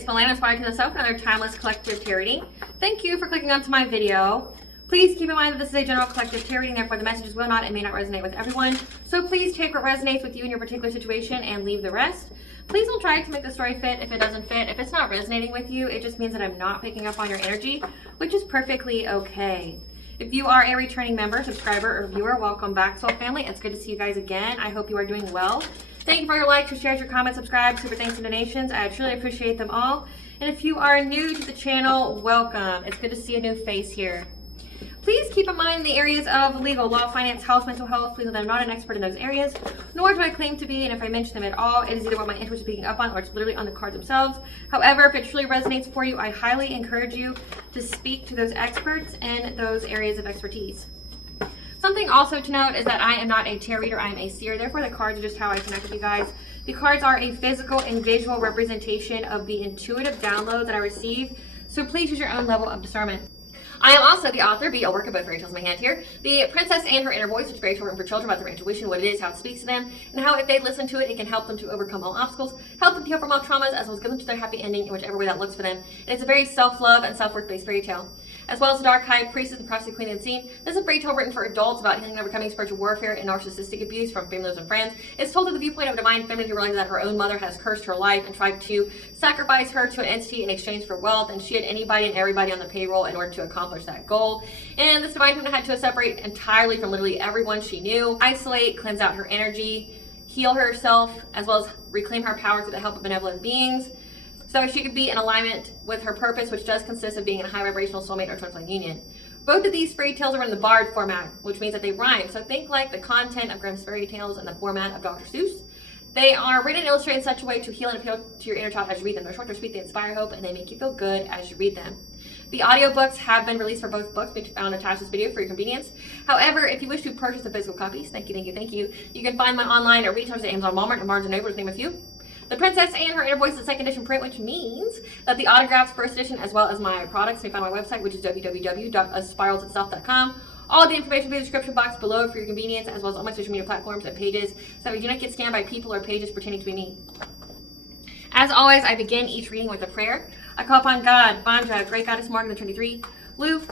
it's Milena Aspiraltotheself, another timeless collective tarot reading. Thank you for clicking onto my video. Please keep in mind that this is a general collective tarot reading, therefore the messages will not and may not resonate with everyone. So please take what resonates with you in your particular situation and leave the rest. Please don't try to make the story fit if it doesn't fit. If it's not resonating with you, it just means that I'm not picking up on your energy, which is perfectly okay. If you are a returning member, subscriber, or viewer, welcome back, Soul Family. It's good to see you guys again. I hope you are doing well. Thank you for your likes, your shares, your comments, subscribe, super thanks, and donations. I truly appreciate them all. And if you are new to the channel, welcome. It's good to see a new face here. Please keep in mind the areas of legal, law, finance, health, mental health. Please know that I'm not an expert in those areas, nor do I claim to be. And if I mention them at all, it is either what my interest is picking up on or it's literally on the cards themselves. However, if it truly resonates for you, I highly encourage you to speak to those experts in those areas of expertise. Something also to note is that I am not a tarot reader, I am a seer. Therefore, the cards are just how I connect with you guys. The cards are a physical and visual representation of the intuitive download that I receive. So please use your own level of discernment. I am also the author, a work of both fairy tales in my hand here, The Princess and Her Inner Voice, which is very short for children about their intuition, what it is, how it speaks to them, and how if they listen to it, it can help them to overcome all obstacles, help them to heal from all traumas, as well as get them to their happy ending in whichever way that looks for them. And it's a very self-love and self-worth based fairy tale. As well as The Dark High Priestess and Prophecy Queen Unseen. This is a fairy tale written for adults about healing and overcoming spiritual warfare and narcissistic abuse from family and friends. It's told through the viewpoint of a divine feminine who realizes that her own mother has cursed her life and tried to sacrifice her to an entity in exchange for wealth, and she had anybody and everybody on the payroll in order to accomplish that goal. And this divine feminine had to separate entirely from literally everyone she knew, isolate, cleanse out her energy, heal herself, as well as reclaim her power through the help of benevolent beings, so she could be in alignment with her purpose, which does consist of being in a high vibrational soulmate or twin flame union. Both of these fairy tales are in the bard format, which means that they rhyme. So think like the content of Grimm's fairy tales in the format of Dr. Seuss. They are written and illustrated in such a way to heal and appeal to your inner child as you read them. They're short, they're sweet, they inspire hope, and they make you feel good as you read them. The audiobooks have been released for both books, which found attached to this video for your convenience. However, if you wish to purchase the physical copies, thank you, you can find them online at retailers at Amazon, Walmart, and Barnes & Noble, to name a few. The Princess and Her Inner Voice is second edition print, which means that the autographs first edition, as well as my products, can be found on my website, which is www.aspiraltotheself.com. All the information will be in the description box below for your convenience, as well as all my social media platforms and pages, so that we do not get scammed by people or pages pretending to be me. As always, I begin each reading with a prayer. I call upon God, Bandra, Great Goddess Morgan, the Trinity, Lu,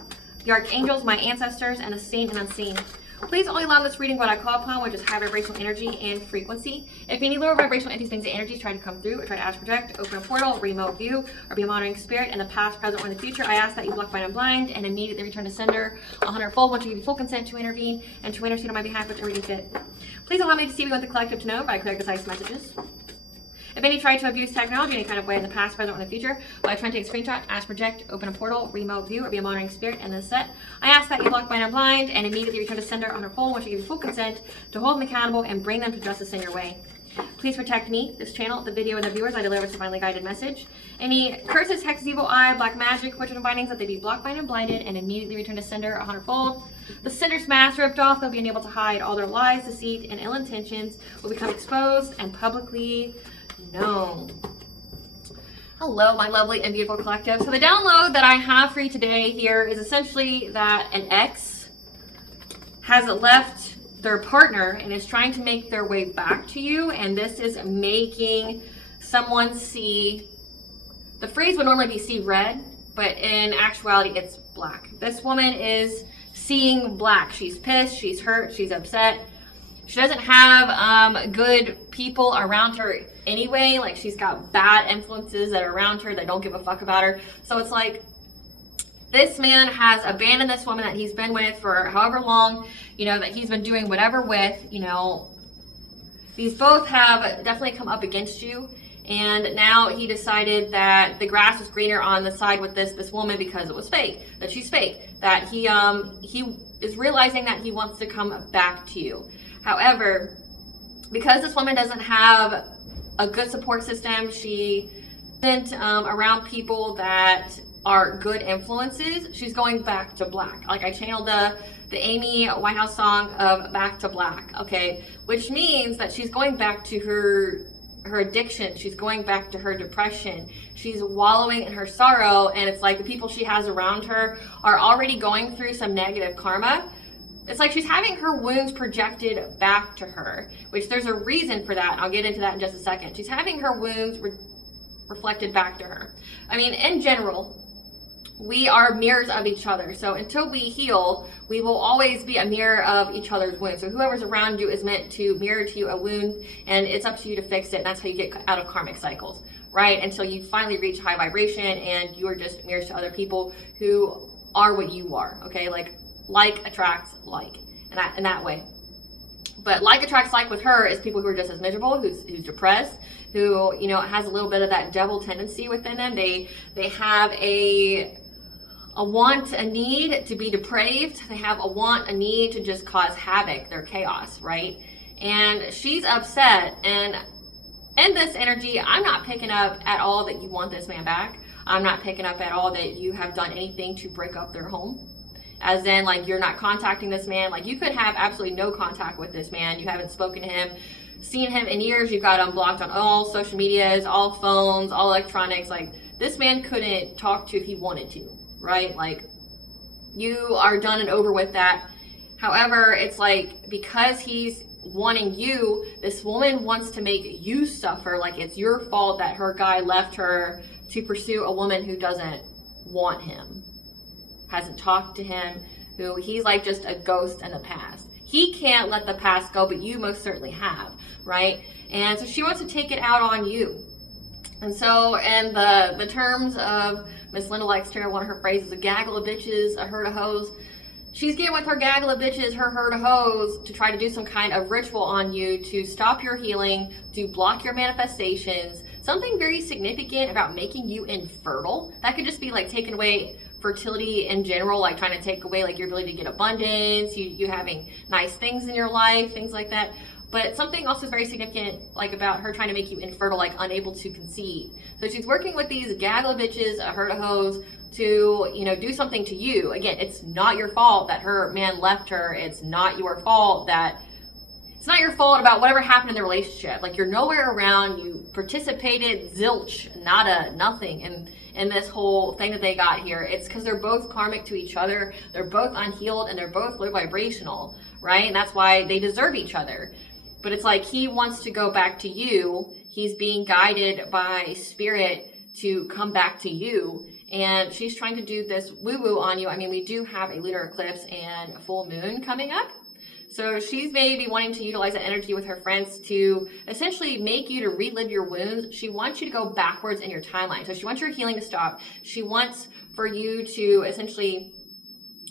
the Archangels, my ancestors, and the seen and unseen. Please only allow this reading what I call upon, which is high vibrational energy and frequency. If any lower vibrational entities, things, and energies try to come through or try to ask, project, open a portal, remote view, or be a monitoring spirit in the past, present, or in the future, I ask that you block, bind, and blind, and immediately return to sender 100-fold once you give you full consent to intervene and to intercede on my behalf with a reading fit. Please allow me to see what you want the collective to know by clear concise messages. If any try to abuse technology in any kind of way in the past, present, or in the future, by trying to take a screenshot, ask, project, open a portal, remote view, or be a monitoring spirit in this set, I ask that you block, bind, and blind, and immediately return to sender on her phone once you give you full consent to hold them accountable and bring them to justice in your way. Please protect me, this channel, the video, and the viewers. I deliver this divinely guided message. Any curses, hexes, evil eye, black magic, witches, and bindings, that they be blocked, bind, and blinded, and immediately return to sender 100-fold. The sender's mask ripped off, they'll be unable to hide. All their lies, deceit, and ill intentions will become exposed and publicly known. Hello, my lovely and beautiful collective. So the download that I have for you today here is essentially that an ex has left their partner and is trying to make their way back to you, and this is making someone see, the phrase would normally be see red, but in actuality it's black. This woman is seeing black. She's pissed, she's hurt, she's upset. She doesn't have good people around her anyway. Like, she's got bad influences that are around her that don't give a fuck about her. So it's like this man has abandoned this woman that he's been with for however long, you know, that he's been doing whatever with, you know. These both have definitely come up against you. And now he decided that the grass was greener on the side with this woman because it was fake, that she's fake, that he is realizing that he wants to come back to you. However, because this woman doesn't have a good support system, she isn't around people that are good influences, she's going back to black. Like, I channeled the Amy Winehouse song of Back to Black, okay? Which means that she's going back to her addiction, she's going back to her depression, she's wallowing in her sorrow, and it's like the people she has around her are already going through some negative karma. It's like she's having her wounds projected back to her, which there's a reason for that. I'll get into that in just a second. She's having her wounds reflected back to her. I mean, in general, we are mirrors of each other. So until we heal, we will always be a mirror of each other's wounds. So whoever's around you is meant to mirror to you a wound, and it's up to you to fix it. And that's how you get out of karmic cycles, right? Until you finally reach high vibration and you are just mirrors to other people who are what you are, okay? Like attracts like, in that way. But like attracts like with her is people who are just as miserable, who's depressed, who, you know, has a little bit of that devil tendency within them. They have a want, a need to be depraved. They have a want, a need to just cause havoc. They're chaos, right? And she's upset. And in this energy, I'm not picking up at all that you want this man back. I'm not picking up at all that you have done anything to break up their home. As in, like, you're not contacting this man. Like, you could have absolutely no contact with this man. You haven't spoken to him, seen him in years. You've got him blocked on all social medias, all phones, all electronics. Like, this man couldn't talk to you if he wanted to, right? Like, you are done and over with that. However, it's like, because he's wanting you, this woman wants to make you suffer. Like, it's your fault that her guy left her to pursue a woman who doesn't want him, hasn't talked to him, who he's like just a ghost in the past. He can't let the past go, but you most certainly have, right? And so she wants to take it out on you. And so in the terms of Miss Linda Likes Tarot, one of her phrases, a gaggle of bitches, a herd of hoes. She's getting with her gaggle of bitches, her herd of hoes, to try to do some kind of ritual on you to stop your healing, to block your manifestations. Something very significant about making you infertile. That could just be like taking away fertility in general, like trying to take away like your ability to get abundance, you having nice things in your life, things like that. But something also is very significant, like about her trying to make you infertile, like unable to conceive. So she's working with these gaggle of bitches, a herd of hoes, to, you know, do something to you. Again, it's not your fault that her man left her. It's not your fault about whatever happened in the relationship. Like, you're nowhere around. You participated zilch, nada, nothing in this whole thing that they got here. It's because they're both karmic to each other. They're both unhealed and they're both low vibrational, right? And that's why they deserve each other. But it's like he wants to go back to you. He's being guided by spirit to come back to you. And she's trying to do this woo-woo on you. I mean, we do have a lunar eclipse and a full moon coming up. So she's maybe wanting to utilize that energy with her friends to essentially make you to relive your wounds. She wants you to go backwards in your timeline. So she wants your healing to stop. She wants for you to essentially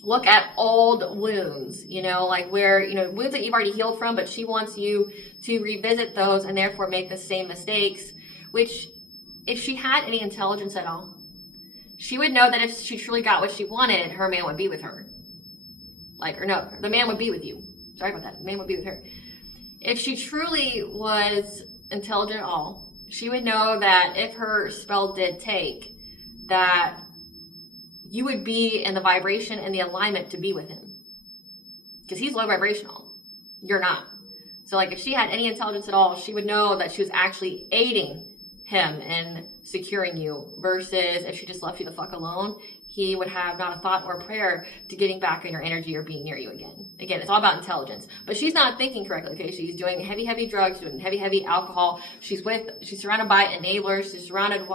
look at old wounds, you know, like where, you know, wounds that you've already healed from, but she wants you to revisit those and therefore make the same mistakes, which if she had any intelligence at all, she would know that if she truly got what she wanted, her man would be with her. Like, or no, the man would be with you. Sorry about that. The man would be with her. If she truly was intelligent at all, she would know that if her spell did take, that you would be in the vibration and the alignment to be with him. Because he's low vibrational. You're not. So like if she had any intelligence at all, she would know that she was actually aiding him in securing you, versus if she just left you the fuck alone, he would have not a thought or a prayer to getting back in your energy or being near you again. Again, it's all about intelligence. But she's not thinking correctly, okay? She's doing heavy drugs, doing heavy alcohol. She's surrounded by enablers. She's surrounded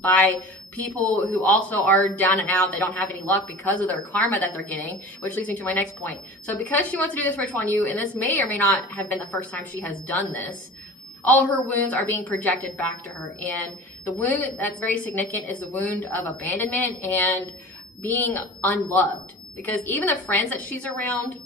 by people who also are down and out. They don't have any luck because of their karma that they're getting, which leads me to my next point. So because she wants to do this ritual on you, and this may or may not have been the first time she has done this, all her wounds are being projected back to her. And the wound that's very significant is the wound of abandonment and being unloved. Because even the friends that she's around,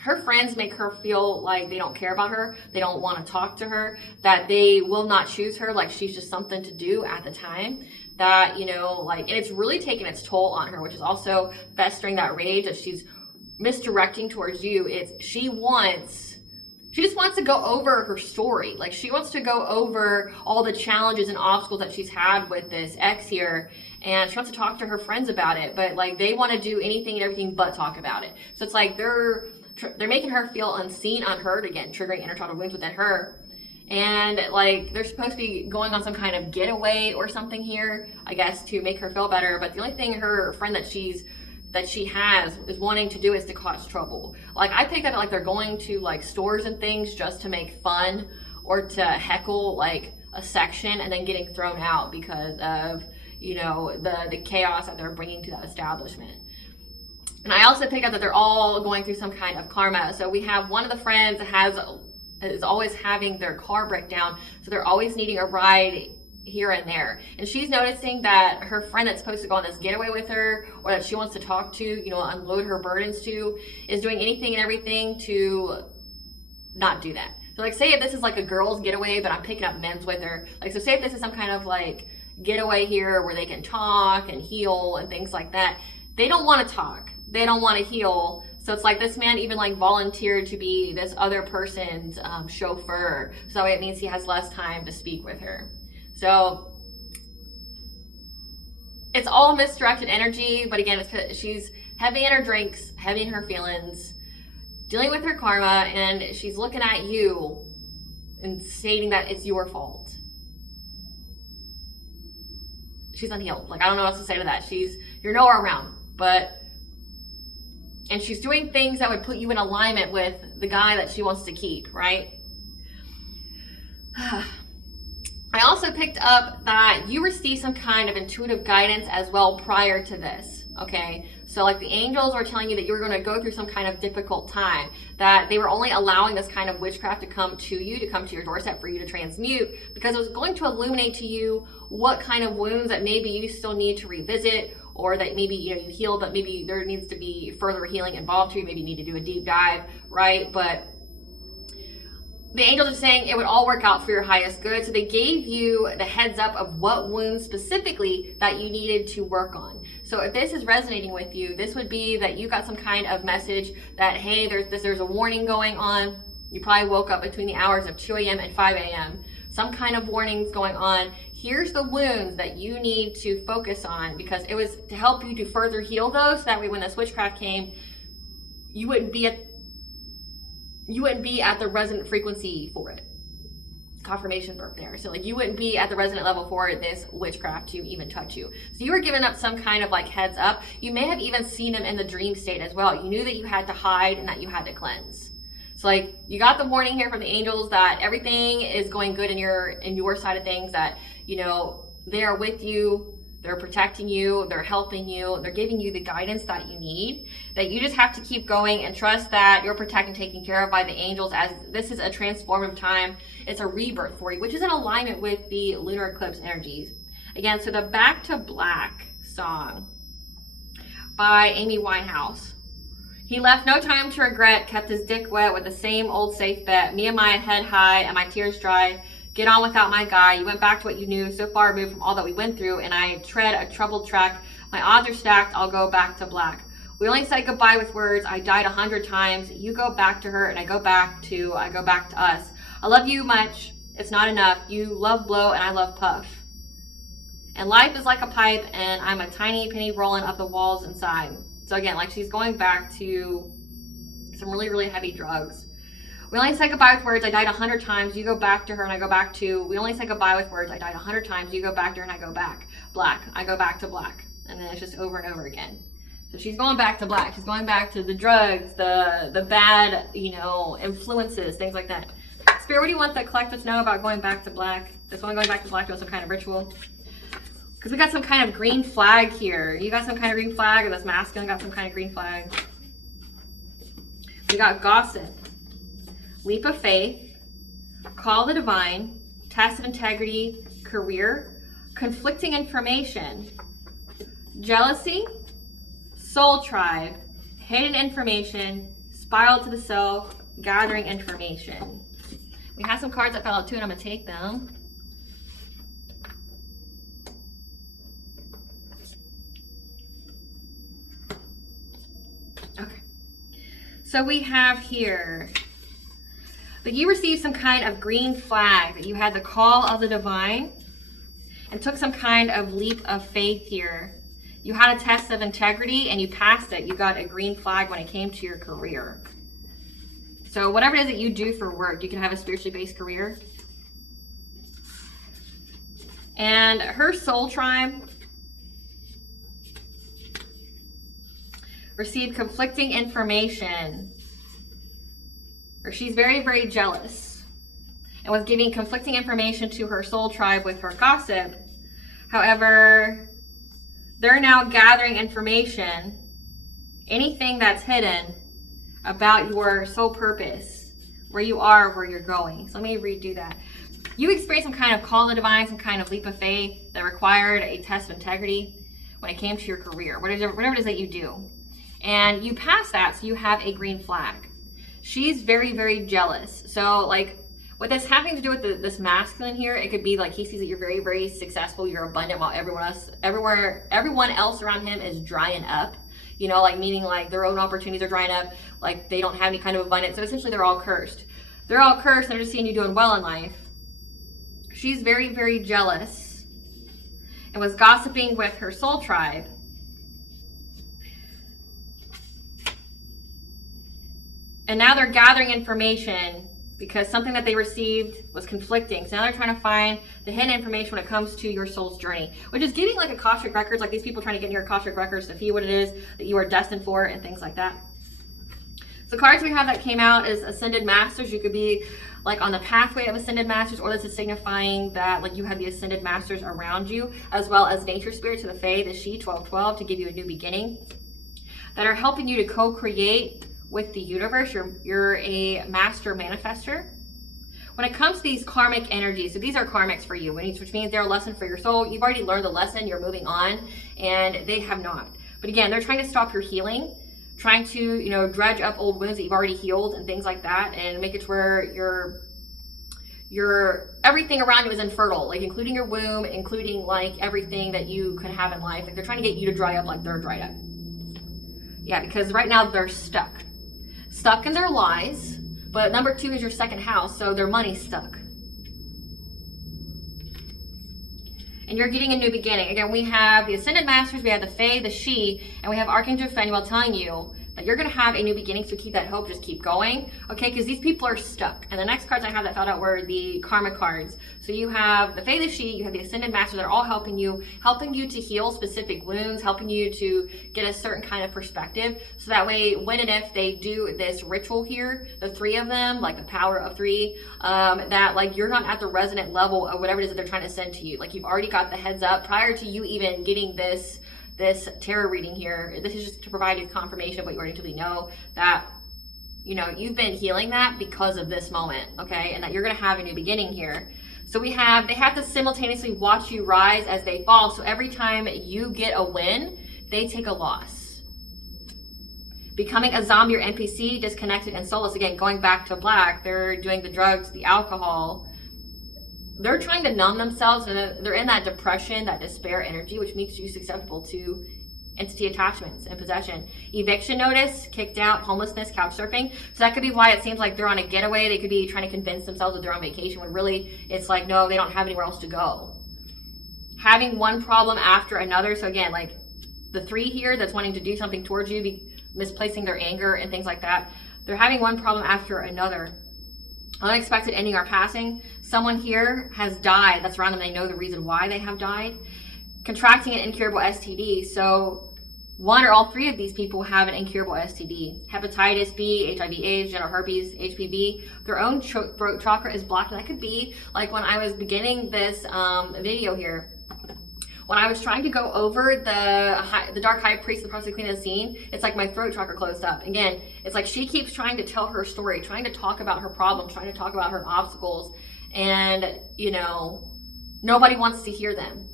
her friends make her feel like they don't care about her. They don't want to talk to her, that they will not choose her. Like she's just something to do at the time, that, you know, like, and it's really taking its toll on her, which is also festering that rage that she's misdirecting towards you. She just wants to go over her story. Like she wants to go over all the challenges and obstacles that she's had with this ex here. And she wants to talk to her friends about it, but like they want to do anything and everything but talk about it. So it's like they're making her feel unseen, unheard, again, triggering inner child wounds within her. And like they're supposed to be going on some kind of getaway or something here, I guess, to make her feel better. But the only thing her friend that she has is wanting to do is to cause trouble. Like I picked up like they're going to like stores and things just to make fun or to heckle like a section and then getting thrown out because of, you know, the chaos that they're bringing to that establishment. And I also picked up that they're all going through some kind of karma. So we have one of the friends is always having their car break down, so they're always needing a ride here and there. And she's noticing that her friend that's supposed to go on this getaway with her, or that she wants to talk to, you know, unload her burdens to, is doing anything and everything to not do that. So like, say if this is like a girl's getaway, but I'm picking up men's with her. Like, so say if this is some kind of like getaway here where they can talk and heal and things like that. They don't want to talk. They don't want to heal. So it's like this man even like volunteered to be this other person's chauffeur. So that way it means he has less time to speak with her. So it's all misdirected energy. But again, it's 'cause she's heavy in her drinks, heavy in her feelings, dealing with her karma, and she's looking at you and stating that it's your fault. She's unhealed. Like, I don't know what else to say to that. You're nowhere around, and she's doing things that would put you in alignment with the guy that she wants to keep, right? I also picked up that you received some kind of intuitive guidance as well prior to this, okay? So like the angels were telling you that you were going to go through some kind of difficult time, that they were only allowing this kind of witchcraft to come to you, to come to your doorstep for you to transmute, because it was going to illuminate to you what kind of wounds that maybe you still need to revisit, or that maybe, you know, you healed, but maybe there needs to be further healing involved too. Maybe you need to do a deep dive, right? But the angels are saying it would all work out for your highest good. So they gave you the heads up of what wounds specifically that you needed to work on. So if this is resonating with you, this would be that you got some kind of message that, hey, there's a warning going on. You probably woke up between the hours of 2 a.m. and 5 a.m. Some kind of warnings going on. Here's the wounds that you need to focus on, because it was to help you to further heal those. So that way when this witchcraft came, you wouldn't be at the resonant frequency for it. Confirmation burp there. So like you wouldn't be at the resonant level for this witchcraft to even touch you. So you were given up some kind of like heads up. You may have even seen them in the dream state as well. You knew that you had to hide and that you had to cleanse. So like you got the warning here from the angels that everything is going good in your side of things, that, you know, they are with you, they're protecting you, they're helping you, they're giving you the guidance that you need, that you just have to keep going and trust that you're protected and taken care of by the angels, as this is a transformative time. It's a rebirth for you, which is in alignment with the lunar eclipse energies. Again, so the Back to Black song by Amy Winehouse. He left no time to regret, kept his dick wet with the same old safe bet. Me and my head high and my tears dry. Get on without my guy. You went back to what you knew, so far removed from all that we went through, and I tread a troubled track. My odds are stacked, I'll go back to black. We only said goodbye with words. I died 100 times. You go back to her, and I go back to us. I love you much. It's not enough. You love blow, and I love puff. And life is like a pipe, and I'm a tiny penny rolling up the walls inside. So again, like she's going back to some really, really heavy drugs. We only say goodbye with words. I died 100 times. You go back to her and I go back to. We only say goodbye with words. I died 100 times. You go back to her and I go back. Black. I go back to black. And then it's just over and over again. So she's going back to black. She's going back to the drugs, the bad, you know, influences, things like that. Spirit, what do you want the collective to know about going back to black? This one going back to black, doing some kind of ritual. Because we got some kind of green flag here. You got some kind of green flag, or this masculine got some kind of green flag. We got gossip, leap of faith, call the divine, test of integrity, career, conflicting information, jealousy, soul tribe, hidden information, spiral to the self, gathering information. We have some cards that fell out too, and I'm going to take them. Okay. So we have here that you received some kind of green flag, that you had the call of the divine and took some kind of leap of faith here. You had a test of integrity and you passed it. You got a green flag when it came to your career. So whatever it is that you do for work, you can have a spiritually based career. And her soul tribe received conflicting information, or she's very, very jealous. and was giving conflicting information to her soul tribe with her gossip. However, they're now gathering information, anything that's hidden about your soul purpose, where you are, where you're going. So let me redo that. You experienced some kind of call to the divine, some kind of leap of faith that required a test of integrity when it came to your career, whatever it is that you do. And you passed that, so you have a green flag. She's very, very jealous. So like, what that's having to do with this masculine here, it could be like he sees that you're very, very successful, you're abundant, while everyone else around him is drying up. You know, like meaning like their own opportunities are drying up, like they don't have any kind of abundance. So essentially they're all cursed. They're all cursed, and they're just seeing you doing well in life. She's very, very jealous and was gossiping with her soul tribe. And now they're gathering information because something that they received was conflicting. So now they're trying to find the hidden information when it comes to your soul's journey, which is giving like Akashic records, like these people trying to get in your Akashic records to see what it is that you are destined for and things like that. So the cards we have that came out is Ascended Masters. You could be like on the pathway of Ascended Masters, or this is signifying that like you have the Ascended Masters around you, as well as nature spirits, so the Fae, the She, 1212, to give you a new beginning, that are helping you to co-create with the universe. You're a master manifester. When it comes to these karmic energies, so these are karmics for you, which means they're a lesson for your soul. You've already learned the lesson, you're moving on, and they have not. But again, they're trying to stop your healing, trying to, you know, dredge up old wounds that you've already healed and things like that, and make it to where your everything around you is infertile, like including your womb, including like everything that you could have in life. Like they're trying to get you to dry up like they're dried up. Yeah, because right now they're stuck in their lies. But number 2 is your second house, so their money's stuck. And you're getting a new beginning. Again, we have the Ascended Masters, we have the Fae, the She, and we have Archangel Phanuel telling you that you're going to have a new beginning, so keep that hope, just keep going, okay? Because these people are stuck. And the next cards I have that fell out were the Karma cards. So you have the Fae, the She, you have the Ascended Masters that are all helping you to heal specific wounds, helping you to get a certain kind of perspective. So that way, when and if they do this ritual here, the 3 of them, like the power of 3, that like you're not at the resonant level of whatever it is that they're trying to send to you. Like you've already got the heads up prior to you even getting this tarot reading here. This is just to provide you confirmation of what you already know, that you know you've been healing that because of this moment, okay, and that you're going to have a new beginning here. So they have to simultaneously watch you rise as they fall. So every time you get a win, they take a loss. Becoming a zombie or NPC, disconnected and soulless. Again, going back to black, they're doing the drugs, the alcohol. They're trying to numb themselves, and they're in that depression, that despair energy, which makes you susceptible to entity attachments and possession. Eviction notice, kicked out, homelessness, couch surfing. So that could be why it seems like they're on a getaway. They could be trying to convince themselves that they're on vacation, when really it's like, no, they don't have anywhere else to go. Having one problem after another. So again, like the 3 here that's wanting to do something towards you, misplacing their anger and things like that. They're having one problem after another. Unexpected ending or passing. Someone here has died that's around them. They know the reason why they have died. Contracting an incurable STD. So 1 or all 3 of these people have an incurable STD. Hepatitis B, HIV/AIDS, genital herpes, HPV. Their own throat chakra is blocked. And that could be like when I was beginning this video here. When I was trying to go over the Dark High Priest, the Prophecy Queen of the Scene, it's like my throat chakra closed up. Again, it's like she keeps trying to tell her story, trying to talk about her problems, trying to talk about her obstacles, and, you know, nobody wants to hear them.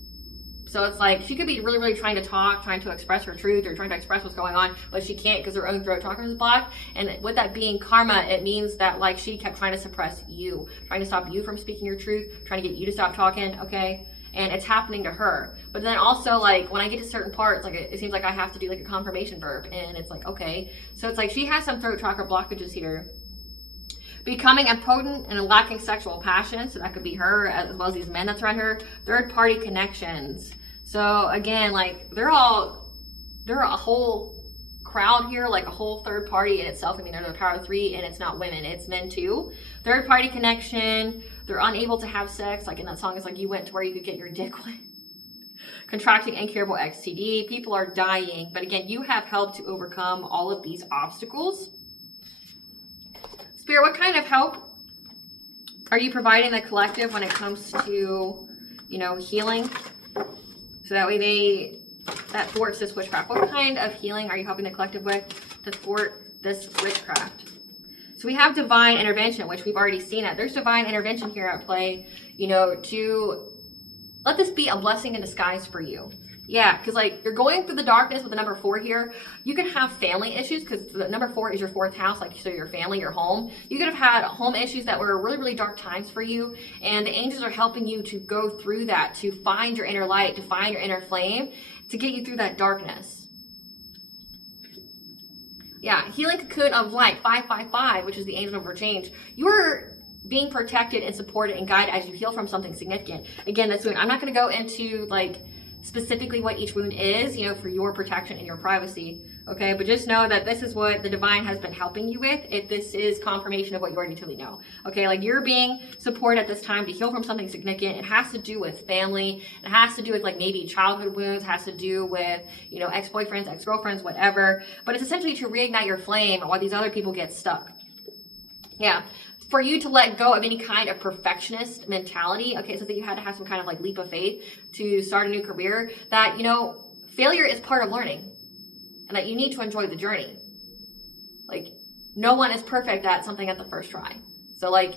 So it's like she could be really, really trying to talk, trying to express her truth, or trying to express what's going on, but she can't because her own throat chakra is blocked. And with that being karma, it means that like she kept trying to suppress you, trying to stop you from speaking your truth, trying to get you to stop talking, okay? And it's happening to her. But then also, like, when I get to certain parts, like, it seems like I have to do, like, a confirmation verb. And it's like, okay. So it's like she has some throat chakra blockages here. Becoming impotent and lacking sexual passion. So that could be her, as well as these men that's around her. Third-party connections. So, again, like, they're a whole crowd here, like a whole third party in itself. I mean, they're the power of 3, and it's not women, it's men too. Third party connection. They're unable to have sex. Like in that song, it's like you went to where you could get your dick wet. Contracting incurable STD. People are dying. But again, you have helped to overcome all of these obstacles. Spirit, what kind of help Are you providing the collective when it comes to, you know, healing? So that way that thwarts this witchcraft. What kind of healing are you helping the collective with to thwart this witchcraft? So we have divine intervention, which we've already seen it. There's divine intervention here at play, you know, to let this be a blessing in disguise for you. Yeah, because like you're going through the darkness with the number 4 here. You could have family issues because the number 4 is your 4th house, like so your family, your home. You could have had home issues that were really, really dark times for you. And the angels are helping you to go through that, to find your inner light, to find your inner flame, to get you through that darkness. Yeah, healing cocoon of light, 555, which is the angel for change. You're being protected and supported and guided as you heal from something significant. Again, this wound, I'm not going to go into like specifically what each wound is, you know, for your protection and your privacy, okay? But just know that this is what the divine has been helping you with, if this is confirmation of what you already truly know, okay? Like you're being supported at this time to heal from something significant. It has to do with family. It has to do with like maybe childhood wounds, has to do with, you know, ex-boyfriends, ex-girlfriends, whatever. But it's essentially to reignite your flame while these other people get stuck. Yeah. For you to let go of any kind of perfectionist mentality, okay, so that you had to have some kind of like leap of faith to start a new career, that, you know, failure is part of learning and that you need to enjoy the journey. Like, no one is perfect at something at the first try. So, like,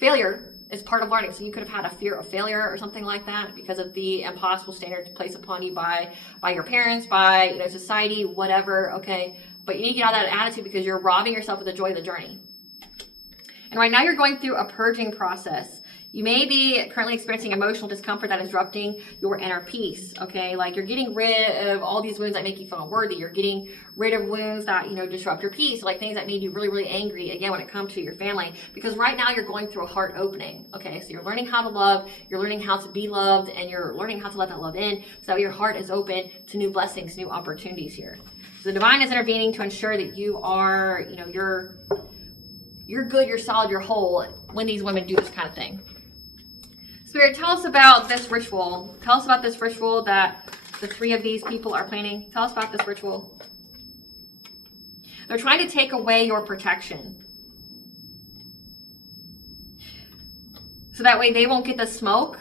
failure is part of learning. So you could have had a fear of failure or something like that because of the impossible standards placed upon you by your parents, by, you know, society, whatever, okay? But you need to get out of that attitude because you're robbing yourself of the joy of the journey. And right now you're going through a purging process. You may be currently experiencing emotional discomfort that is disrupting your inner peace, okay? Like you're getting rid of all these wounds that make you feel unworthy. You're getting rid of wounds that, you know, disrupt your peace, like things that made you really, really angry, again, when it comes to your family. Because right now you're going through a heart opening, okay? So you're learning how to love, you're learning how to be loved, and you're learning how to let that love in so that your heart is open to new blessings, new opportunities here. So the divine is intervening to ensure that you are, you know, you're good, you're solid, you're whole when these women do this kind of thing. Spirit, tell us about this ritual. Tell us about this ritual that the 3 of these people are planning. Tell us about this ritual. They're trying to take away your protection. So that way they won't get the smoke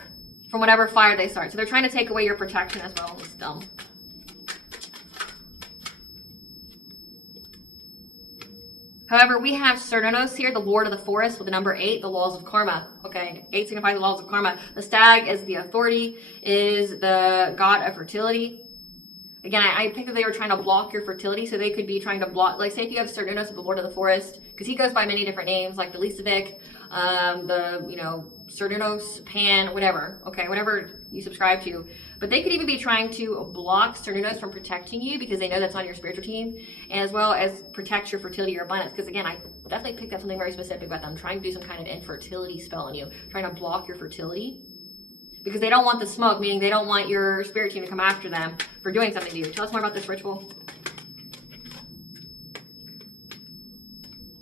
from whatever fire they start. So they're trying to take away your protection as well. It's dumb. However, we have Cernunnos here, the Lord of the Forest, with the number 8, the laws of karma. Okay, 8 signifies the laws of karma. The stag is the authority, is the god of fertility. Again, I picked that they were trying to block your fertility, so they could be trying to block, like say if you have Cernunnos, the Lord of the Forest, because he goes by many different names, like the Lisavic, the, you know, Cernunnos, Pan, whatever, okay, whatever you subscribe to. But they could even be trying to block Cernunnos from protecting you because they know that's on your spiritual team, and as well as protect your fertility, your abundance. Because again, I definitely picked up something very specific about them, trying to do some kind of infertility spell on you, trying to block your fertility. Because they don't want the smoke, meaning they don't want your spirit team to come after them for doing something to you. Tell us more about this ritual.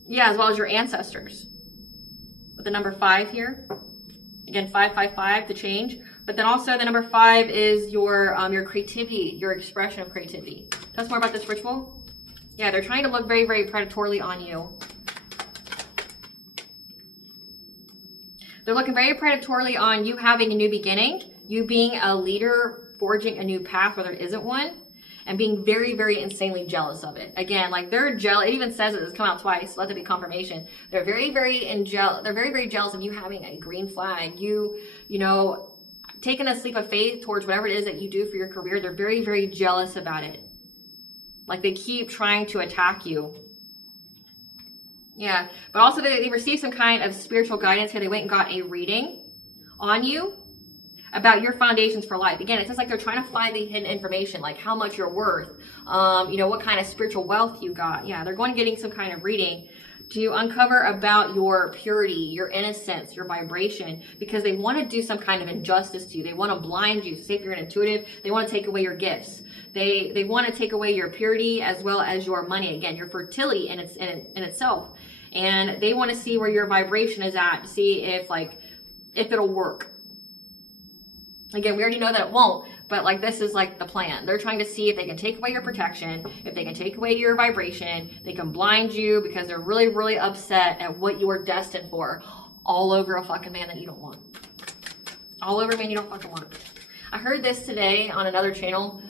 Yeah, as well as your ancestors. With the number 5 here. Again, 555 to change. But then also the number 5 is your creativity, your expression of creativity. Tell us more about this ritual. Yeah, they're trying to look very, very predatorily on you. They're looking very predatorily on you having a new beginning, you being a leader, forging a new path where there isn't one, and being very, very insanely jealous of it. Again, like they're jealous. It even says it. It's come out twice. Let there be confirmation. They're very, very jealous of you having a green flag. You know, taking a leap of faith towards whatever it is that you do for your career. They're very, very jealous about it. Like they keep trying to attack you. Yeah, but also they received some kind of spiritual guidance here. They went and got a reading on you about your foundations for life. Again, it says like they're trying to find the hidden information, like how much you're worth, you know, what kind of spiritual wealth you got. Yeah, they're going getting some kind of reading to uncover about your purity, your innocence, your vibration, because they want to do some kind of injustice to you. They want to blind you. So say if you're an intuitive, they want to take away your gifts. They want to take away your purity as well as your money. Again, your fertility in itself. And they want to see where your vibration is at to see if it'll work. Again, we already know that it won't, but like this is like the plan. They're trying to see if they can take away your protection, if they can take away your vibration, they can blind you because they're really, really upset at what you are destined for. all over a fucking man that you don't want. All over a man you don't fucking want. I heard this today on another channel.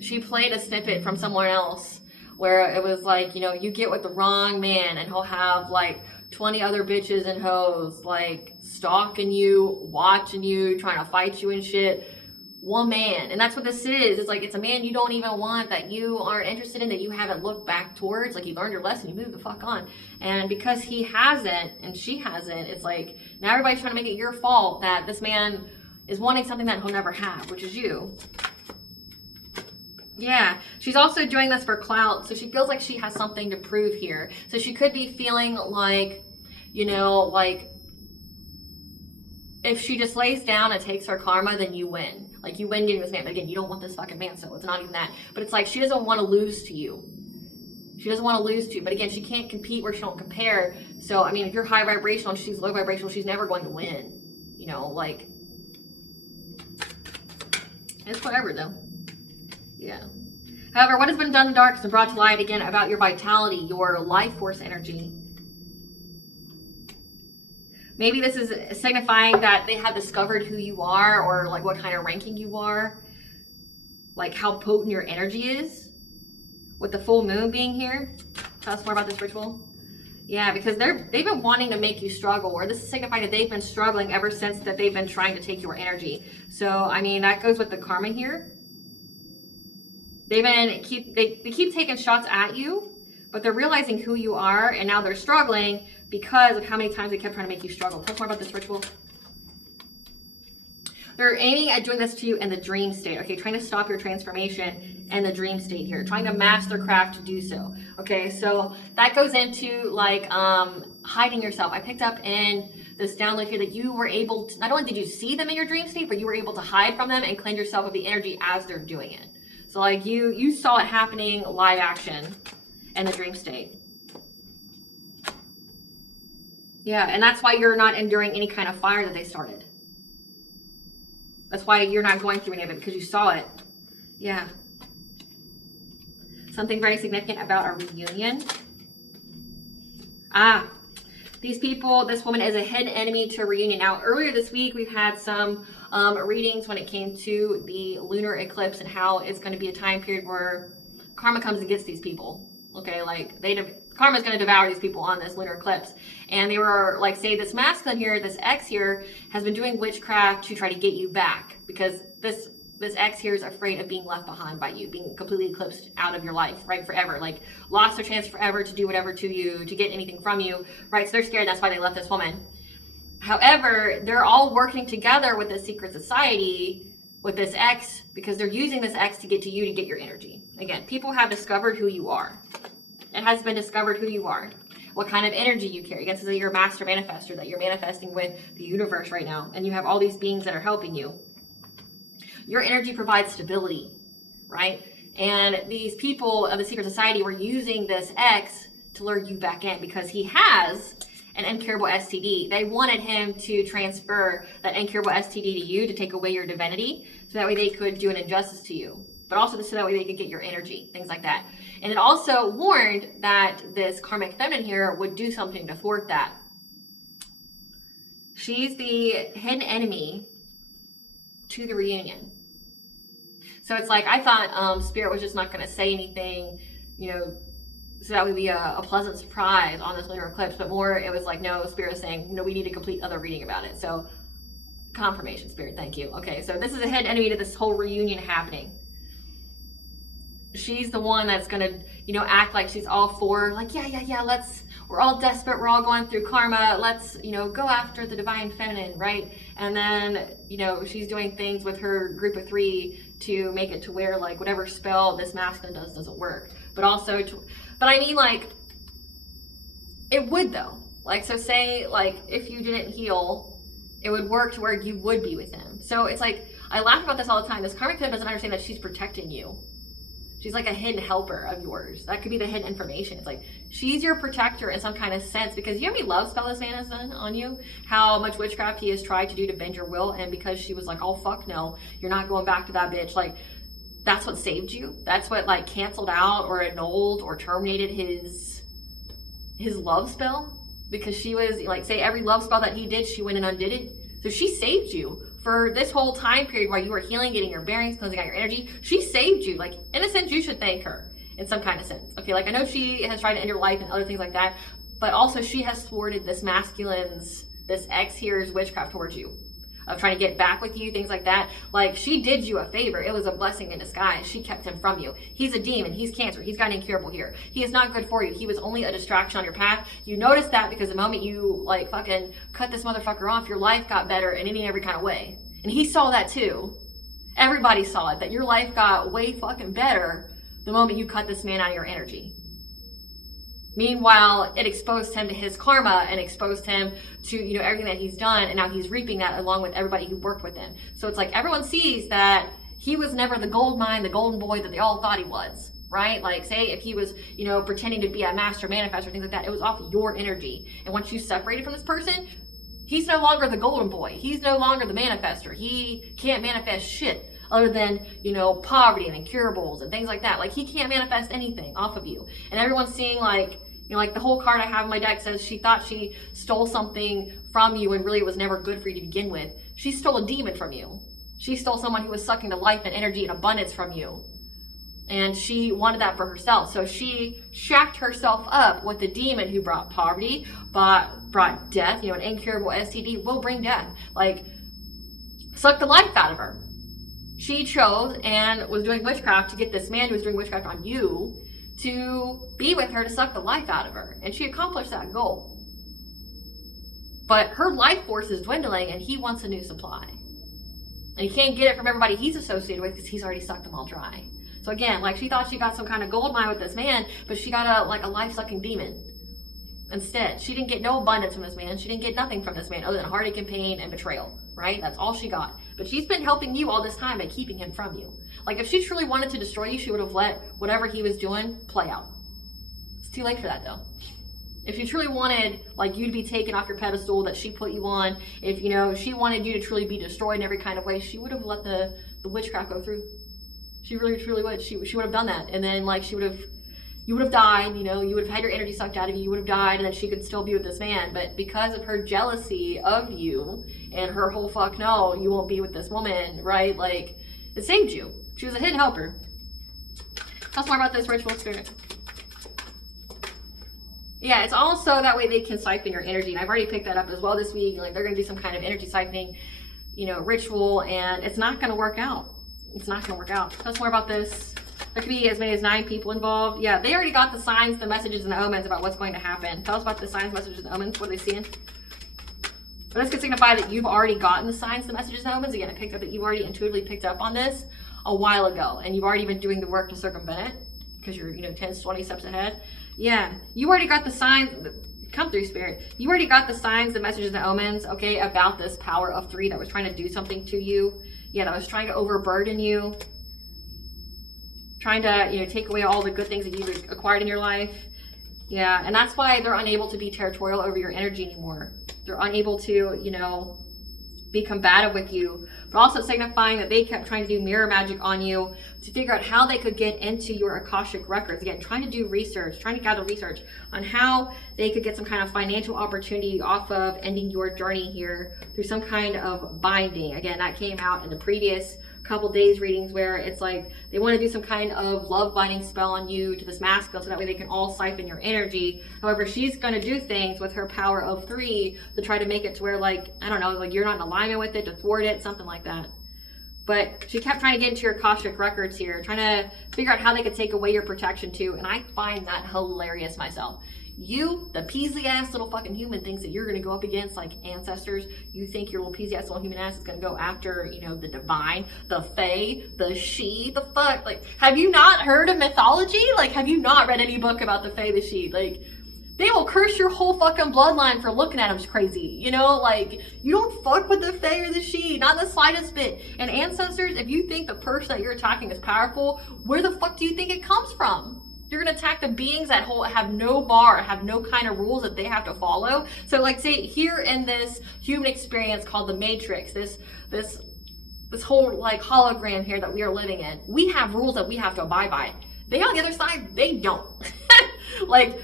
She played a snippet from someone else where it was like, you know, you get with the wrong man and he'll have like 20 other bitches and hoes like stalking you, watching you, trying to fight you and shit. One man. And that's what this is. It's like, it's a man you don't even want, that you aren't interested in, that you haven't looked back towards. Like, you learned your lesson, you moved the fuck on. And because he hasn't and she hasn't, it's like now everybody's trying to make it your fault that this man is wanting something that he'll never have, which is you. Yeah, she's also doing this for clout, so she feels like she has something to prove here. So she could be feeling like, you know, like if she just lays down and takes her karma, then you win. Like, you win getting this man. But again, you don't want this fucking man, so it's not even that. But it's like she doesn't want to lose to you. She doesn't want to lose to you. But again, she can't compete where she don't compare. So, I mean, if you're high vibrational and she's low vibrational, she's never going to win. You know, like, it's whatever, though. Yeah. However, what has been done in the dark has been brought to light again about your vitality, your life force energy. Maybe this is signifying that they have discovered who you are, or like what kind of ranking you are, like how potent your energy is. With the full moon being here, tell us more about this ritual. Yeah, because they've been wanting to make you struggle, or this is signifying that they've been struggling ever since that they've been trying to take your energy. So, I mean, that goes with the karma here. They keep taking shots at you, but they're realizing who you are, and now they're struggling because of how many times they kept trying to make you struggle. Tell us more about this ritual. They're aiming at doing this to you in the dream state, okay? Trying to stop your transformation in the dream state here. Trying to master craft to do so, okay? So that goes into, like, hiding yourself. I picked up in this download here that you were able to, not only did you see them in your dream state, but you were able to hide from them and cleanse yourself of the energy as they're doing it. So, like, you saw it happening live action in the dream state. Yeah, and that's why you're not enduring any kind of fire that they started. That's why you're not going through any of it, because you saw it. Yeah. Something very significant about a reunion. These people, this woman is a hidden enemy to a reunion. Now, earlier this week, we've had some readings when it came to the lunar eclipse and how it's going to be a time period where karma comes and gets these people. Okay, like, karma is going to devour these people on this lunar eclipse. And they were like, say this masculine here, this X here, has been doing witchcraft to try to get you back, because this X here is afraid of being left behind by you, being completely eclipsed out of your life, right, forever. Like, lost their chance forever to do whatever to you, to get anything from you, right? So they're scared. That's why they left this woman. However, they're all working together with this secret society, with this X, because they're using this X to get to you, to get your energy. Again, people have discovered who you are. It has been discovered who you are, what kind of energy you carry. Again, so that you're a master manifester, that you're manifesting with the universe right now, and you have all these beings that are helping you. Your energy provides stability, right? And these people of the secret society were using this X to lure you back in, because he has an incurable STD. They wanted him to transfer that incurable STD to you, to take away your divinity, so that way they could do an injustice to you, but also so that way they could get your energy, things like that. And it also warned that this karmic feminine here would do something to thwart that. She's the hidden enemy to the reunion. So it's like, I thought Spirit was just not going to say anything, you know, so that would be a pleasant surprise on this lunar eclipse, but more it was like, no, Spirit is saying, no, we need a complete other reading about it. So confirmation, Spirit, thank you. Okay, so this is a hidden enemy to this whole reunion happening. She's the one that's gonna, you know, act like she's all for, like, yeah, we're all desperate, we're all going through karma, let's, you know, go after the divine feminine, right? And then, you know, she's doing things with her group of 3 to make it to where, like, whatever spell this masculine does doesn't work. But also, but I mean, like, it would though. Like, so say, like, if you didn't heal, it would work to where you would be with him. So it's like, I laugh about this all the time. This karmic feminine doesn't understand that she's protecting you. She's like a hidden helper of yours. That could be the hidden information. It's like, she's your protector in some kind of sense, because you know how many love spell this man has done on you? How much witchcraft he has tried to do to bend your will, and because she was like, oh, fuck no, you're not going back to that bitch. Like, that's what saved you. That's what, like, canceled out or annulled or terminated his love spell. because she was like, say every love spell that he did, she went and undid it. So she saved you for this whole time period while you were healing, getting your bearings, cleansing out your energy. She saved you. Like, in a sense, you should thank her in some kind of sense. Okay, like I know she has tried to end your life and other things like that, but also she has thwarted this masculine's, this ex here's witchcraft towards you, of trying to get back with you, things like that. Like, she did you a favor. It was a blessing in disguise. She kept him from you. He's a demon. He's Cancer. He's got an incurable here. He is not good for you. He was only a distraction on your path. You noticed that because the moment you like fucking cut this motherfucker off, your life got better in any and every kind of way. And he saw that too. Everybody saw it, that your life got way fucking better the moment you cut this man out of your energy. Meanwhile, it exposed him to his karma and exposed him to, you know, everything that he's done. And now he's reaping that along with everybody who worked with him. So it's like everyone sees that he was never the gold mine, the golden boy that they all thought he was, right? Like, say if he was, you know, pretending to be a master manifestor, things like that, it was off your energy. And once you separated from this person, he's no longer the golden boy. He's no longer the manifestor. He can't manifest shit other than, you know, poverty and incurables and things like that. Like, he can't manifest anything off of you. And everyone's seeing, like, you know, like the whole card I have in my deck says she thought she stole something from you and really it was never good for you to begin with. She stole a demon from you. She stole someone who was sucking the life and energy and abundance from you. And she wanted that for herself. So she shacked herself up with the demon who brought poverty, brought death. You know, an incurable STD will bring death. Like, suck the life out of her. She chose and was doing witchcraft to get this man who was doing witchcraft on you to be with her, to suck the life out of her. And she accomplished that goal. But her life force is dwindling and he wants a new supply. And he can't get it from everybody he's associated with because he's already sucked them all dry. So again, like, she thought she got some kind of gold mine with this man, but she got a life-sucking demon. Instead, she didn't get no abundance from this man. She didn't get nothing from this man other than heartache and pain and betrayal, right? That's all she got. But she's been helping you all this time by keeping him from you. Like, if she truly wanted to destroy you, she would have let whatever he was doing play out. It's too late for that, though. If she truly wanted, like, you to be taken off your pedestal that she put you on, if, you know, she wanted you to truly be destroyed in every kind of way, she would have let the witchcraft go through. She really, truly would. She would have done that. And then, like, you would have died, you know, you would have had your energy sucked out of you, you would have died, and then she could still be with this man. But because of her jealousy of you and her whole fuck no, you won't be with this woman, right? Like, it saved you. She was a hidden helper. Tell us more about this ritual spirit. Yeah, it's also that way they can siphon your energy. And I've already picked that up as well this week. Like, they're going to do some kind of energy siphoning, you know, ritual, and it's not going to work out. It's not going to work out. Tell us more about this. There could be as many as 9 people involved. Yeah, they already got the signs, the messages, and the omens about what's going to happen. Tell us about the signs, messages, and omens. What are they seeing? But this could signify that you've already gotten the signs, the messages, and omens. Again, I picked up that you've already intuitively picked up on this a while ago, and you've already been doing the work to circumvent it because you're, you know, 10, 20 steps ahead. Yeah, you already got the signs. Come through, Spirit. You already got the signs, the messages, and the omens, okay, about this power of 3 that was trying to do something to you. Yeah, that was trying to overburden you. Trying to, you know, take away all the good things that you've acquired in your life. Yeah, and that's why they're unable to be territorial over your energy anymore. They're unable to, you know, be combative with you, but also signifying that they kept trying to do mirror magic on you to figure out how they could get into your Akashic records. Again, trying to do research, trying to gather research on how they could get some kind of financial opportunity off of ending your journey here through some kind of binding. Again, that came out in the previous couple days readings where it's like they want to do some kind of love binding spell on you to this masculine so that way they can all siphon your energy. However, she's going to do things with her power of 3 to try to make it to where, like, I don't know, like you're not in alignment with it, to thwart it, something like that. But she kept trying to get into your Akashic records here, trying to figure out how they could take away your protection too, and I find that hilarious myself. You, the peasy ass little fucking human, thinks that you're going to go up against like ancestors. You think your little peasy ass little human ass is going to go after, you know, the divine, the fae, the she, the fuck. Like, have you not heard of mythology? Like, have you not read any book about the fae, the she? Like, they will curse your whole fucking bloodline for looking at them crazy. You know, like, you don't fuck with the fae or the she, not the slightest bit. And ancestors, if you think the person that you're attacking is powerful, where the fuck do you think it comes from? You're going to attack the beings that have no bar, have no kind of rules that they have to follow. So, like, say here in this human experience called the Matrix, this whole like hologram here that we are living in, we have rules that we have to abide by. They on the other side, they don't. Like,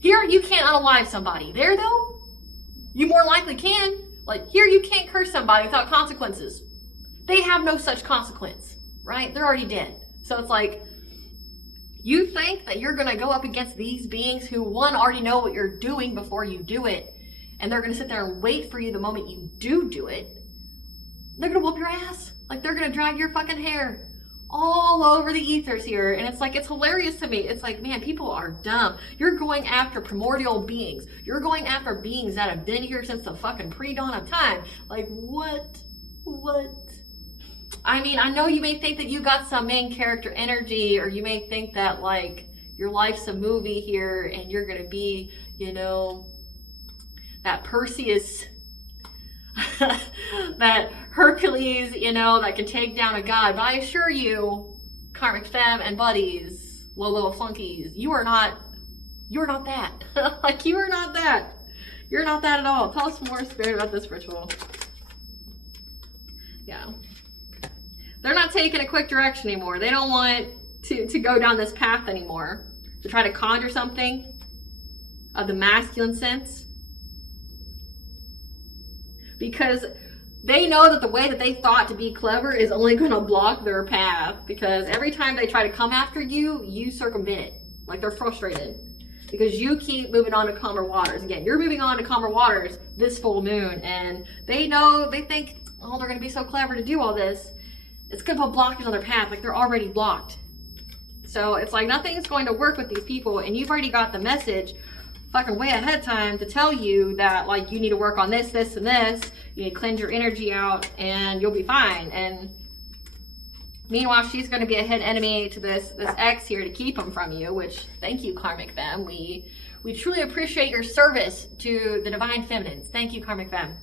here you can't unalive somebody. There though, You more likely can. Like, here you can't curse somebody without consequences. They have no such consequence, right? They're already dead. So it's like, you think that you're going to go up against these beings who, one, already know what you're doing before you do it, and they're going to sit there and wait for you the moment you do it. They're going to whoop your ass. Like, they're going to drag your fucking hair all over the ethers here. And it's like, it's hilarious to me. It's like, man, people are dumb. You're going after primordial beings. You're going after beings that have been here since the fucking pre-dawn of time. Like, what? I mean, I know you may think that you got some main character energy, or you may think that, like, your life's a movie here and you're going to be, you know, that Perseus, that Hercules, you know, that can take down a god. But I assure you, Karmic Fem and buddies, low level flunkies, you're not that. Like, you are not that. You're not that at all. Tell us more, Spirit, about this ritual. Yeah. They're not taking a quick direction anymore. They don't want to go down this path anymore. To try to conjure something of the masculine sense. Because they know that the way that they thought to be clever is only going to block their path. Because every time they try to come after you, you circumvent it. Like, they're frustrated. Because you keep moving on to calmer waters. Again, you're moving on to calmer waters this full moon. And they know, they think, oh, they're going to be so clever to do all this. It's going to put blockage on their path. Like, they're already blocked. So it's like nothing's going to work with these people. And you've already got the message fucking way ahead of time to tell you that, like, you need to work on this, this, and this. You need to cleanse your energy out and you'll be fine. And meanwhile, she's going to be a hidden enemy to this ex here to keep him from you, which, thank you, Karmic Fem. We truly appreciate your service to the Divine Feminines. Thank you, Karmic Fem.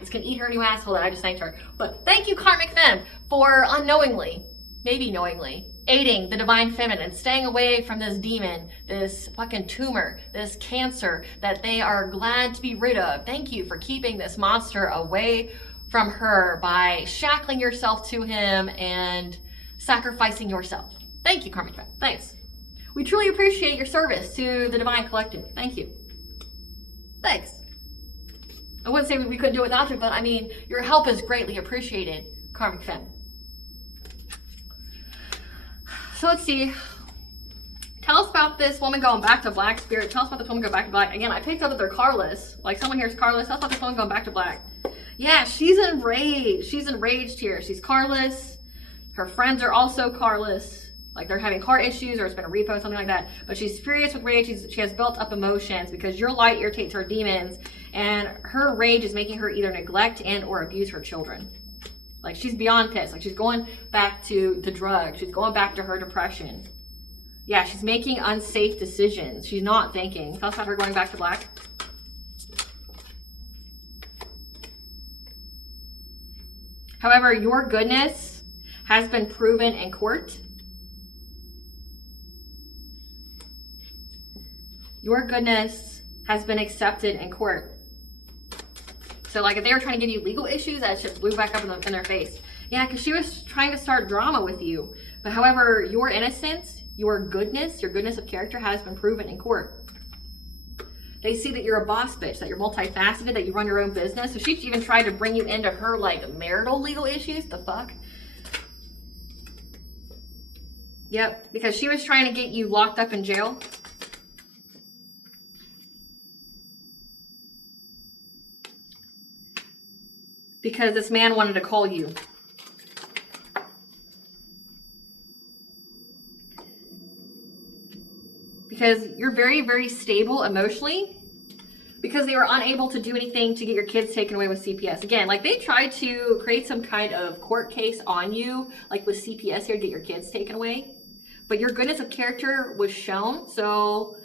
This can eat her new asshole that I just thanked her. But thank you, Karmic Fem, for unknowingly, maybe knowingly, aiding the Divine Feminine, staying away from this demon, this fucking tumor, this cancer that they are glad to be rid of. Thank you for keeping this monster away from her by shackling yourself to him and sacrificing yourself. Thank you, Karmic Fem. Thanks. We truly appreciate your service to the Divine Collective. Thank you. Thanks. I wouldn't say we couldn't do it without you, but I mean, your help is greatly appreciated, Karmic Fem. So let's see. Tell us about this woman going back to black, Spirit. Tell us about this woman going back to black. Again, I picked up that they're carless. Like, someone here is carless. Tell us about this woman going back to black. Yeah, she's enraged. She's enraged here. She's carless. Her friends are also carless. Like, they're having car issues, or it's been a repo, something like that. But she's furious with rage. She has built up emotions because your light irritates her demons. And her rage is making her either neglect and or abuse her children. Like, she's beyond pissed. Like, she's going back to the drugs. She's going back to her depression. Yeah, she's making unsafe decisions. She's not thinking. Tell us about her going back to black. However, your goodness has been proven in court. Your goodness has been accepted in court. So, like, if they were trying to give you legal issues, that shit blew back up in their face. Yeah, because she was trying to start drama with you. But however, your innocence, your goodness of character has been proven in court. They see that you're a boss bitch, that you're multifaceted, that you run your own business. So she even tried to bring you into her, like, marital legal issues. The fuck? Yep, because she was trying to get you locked up in jail. Because this man wanted to call you. Because you're very, very stable emotionally. Because they were unable to do anything to get your kids taken away with CPS. Again, like, they tried to create some kind of court case on you, like with CPS here, to get your kids taken away. But your goodness of character was shown. So,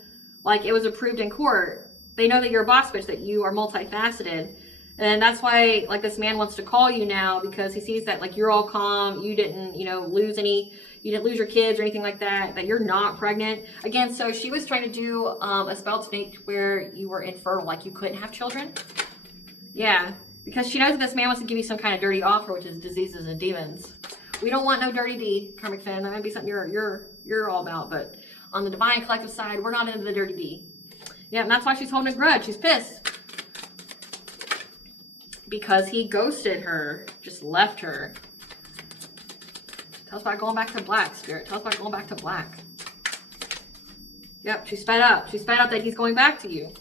like, it was approved in court. They know that you're a boss bitch, that you are multifaceted. And that's why, like, this man wants to call you now, because he sees that, like, you're all calm. You didn't, you know, you didn't lose your kids or anything like that, that you're not pregnant. Again, so she was trying to do a spell to make where you were infertile, like you couldn't have children. Yeah, because she knows that this man wants to give you some kind of dirty offer, which is diseases and demons. We don't want no dirty D, Karmic Fem. That might be something you're all about, but on the Divine Collective side, we're not into the dirty D. Yeah, and that's why she's holding a grudge. She's pissed. because he ghosted her, just left her. Tell us about going back to black, Spirit. Tell us about going back to black. Yep, she's fed up. She's fed up that he's going back to you.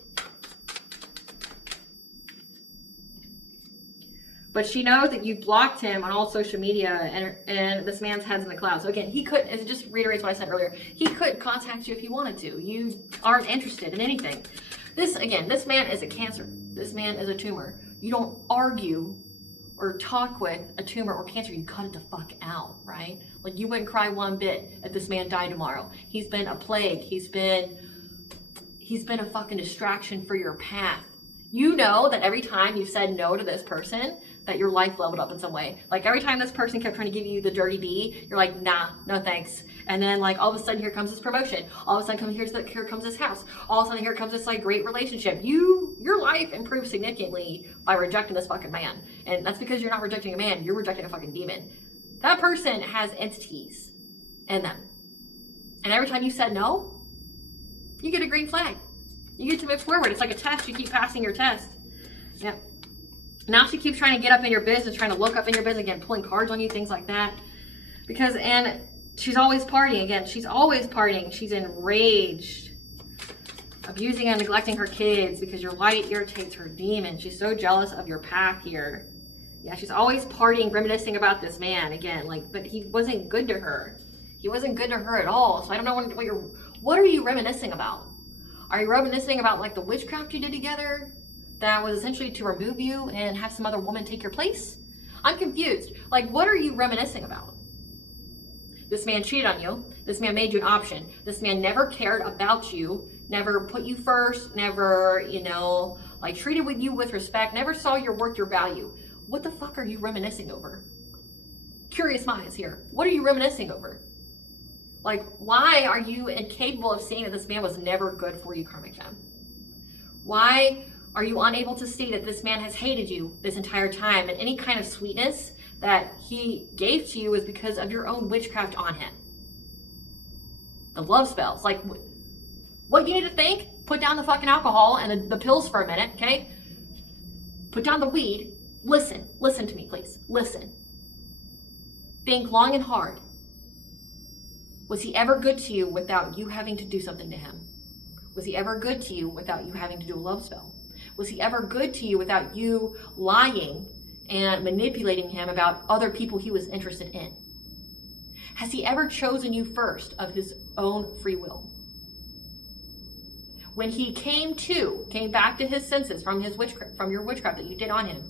But she knows that you've blocked him on all social media, and this man's head's in the clouds. So again, he could, it just reiterates what I said earlier, he could contact you if he wanted to. You aren't interested in anything. This, again, this man is a Cancer. This man is a tumor. You don't argue or talk with a tumor or Cancer. You cut it the fuck out, right? Like, you wouldn't cry one bit if this man died tomorrow. He's been a plague. He's been a fucking distraction for your path. You know that every time you've said no to this person, that your life leveled up in some way. Like, every time this person kept trying to give you the dirty D, you're like, nah, no thanks. And then, like, all of a sudden, here comes this promotion. All of a sudden, here comes this house. All of a sudden, here comes this, like, great relationship. Your life improved significantly by rejecting this fucking man. And that's because you're not rejecting a man, you're rejecting a fucking demon. That person has entities in them. And every time you said no, you get a green flag. You get to move forward. It's like a test. You keep passing your test. Yep. Now she keeps trying to get up in your business, trying to look up in your business again, pulling cards on you, things like that. And she's always partying again. She's always partying. She's enraged, abusing and neglecting her kids because your light irritates her demon. She's so jealous of your path here. Yeah, she's always partying, reminiscing about this man again. Like, but he wasn't good to her. He wasn't good to her at all. So I don't know what are you reminiscing about? Are you reminiscing about, like, the witchcraft you did together? That was essentially to remove you and have some other woman take your place? I'm confused. Like, what are you reminiscing about? This man cheated on you. This man made you an option. This man never cared about you, never put you first, never, like, treated with you with respect, never saw your worth, your value. What the fuck are you reminiscing over? Curious minds here. What are you reminiscing over? Like, why are you incapable of seeing that this man was never good for you, Karmic Femme? Why are you unable to see that this man has hated you this entire time, and any kind of sweetness that he gave to you is because of your own witchcraft on him? The love spells. Like, what you need to think, put down the fucking alcohol and the pills for a minute, okay? Put down the weed. Listen to me, please. Listen. Think long and hard. Was he ever good to you without you having to do something to him? Was he ever good to you without you having to do a love spell? Was he ever good to you without you lying and manipulating him about other people he was interested in? Has he ever chosen you first of his own free will? When he came back to his senses from your witchcraft that you did on him,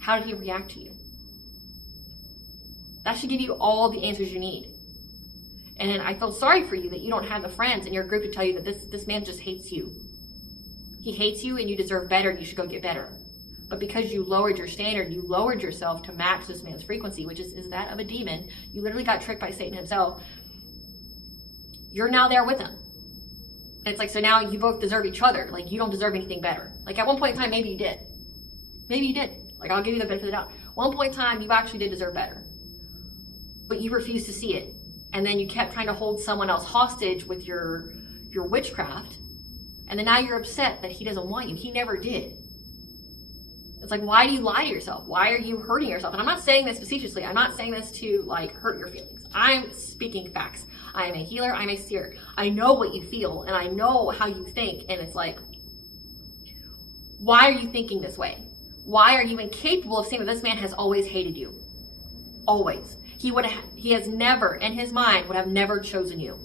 how did he react to you? That should give you all the answers you need. And I feel sorry for you that you don't have the friends in your group to tell you that this man just hates you. He hates you and you deserve better and you should go get better. But because you lowered your standard, you lowered yourself to match this man's frequency, which is that of a demon. You literally got tricked by Satan himself. You're now there with him. And it's like, so now you both deserve each other. Like, you don't deserve anything better. Like, at one point in time, maybe you did. Maybe you did. Like, I'll give you the benefit of the doubt. One point in time, you actually did deserve better. But you refused to see it. And then you kept trying to hold someone else hostage with your witchcraft. And then now you're upset that he doesn't want you. He never did. It's like, why do you lie to yourself? Why are you hurting yourself? And I'm not saying this facetiously. I'm not saying this to, like, hurt your feelings. I'm speaking facts. I am a healer. I'm a seer. I know what you feel and I know how you think. And it's like, why are you thinking this way? Why are you incapable of seeing that this man has always hated you? Always. He has never, in his mind, would have never chosen you.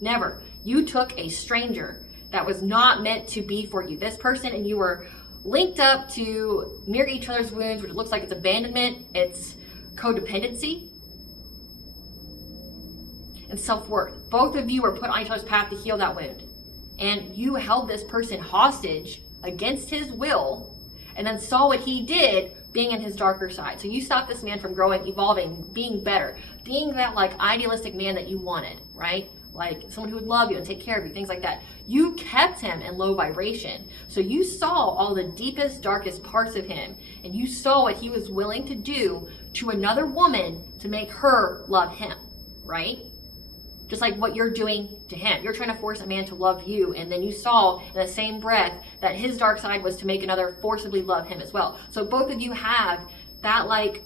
Never. You took a stranger that was not meant to be for you. This person and you were linked up to mirror each other's wounds, which looks like it's abandonment, it's codependency, and self-worth. Both of you were put on each other's path to heal that wound. And you held this person hostage against his will, and then saw what he did being in his darker side. So you stopped this man from growing, evolving, being better, being that, like, idealistic man that you wanted, right? Like someone who would love you and take care of you, things like that. You kept him in low vibration. So you saw all the deepest, darkest parts of him, and you saw what he was willing to do to another woman to make her love him, right? Just like what you're doing to him. You're trying to force a man to love you, and then you saw in the same breath that his dark side was to make another forcibly love him as well. So both of you have that, like,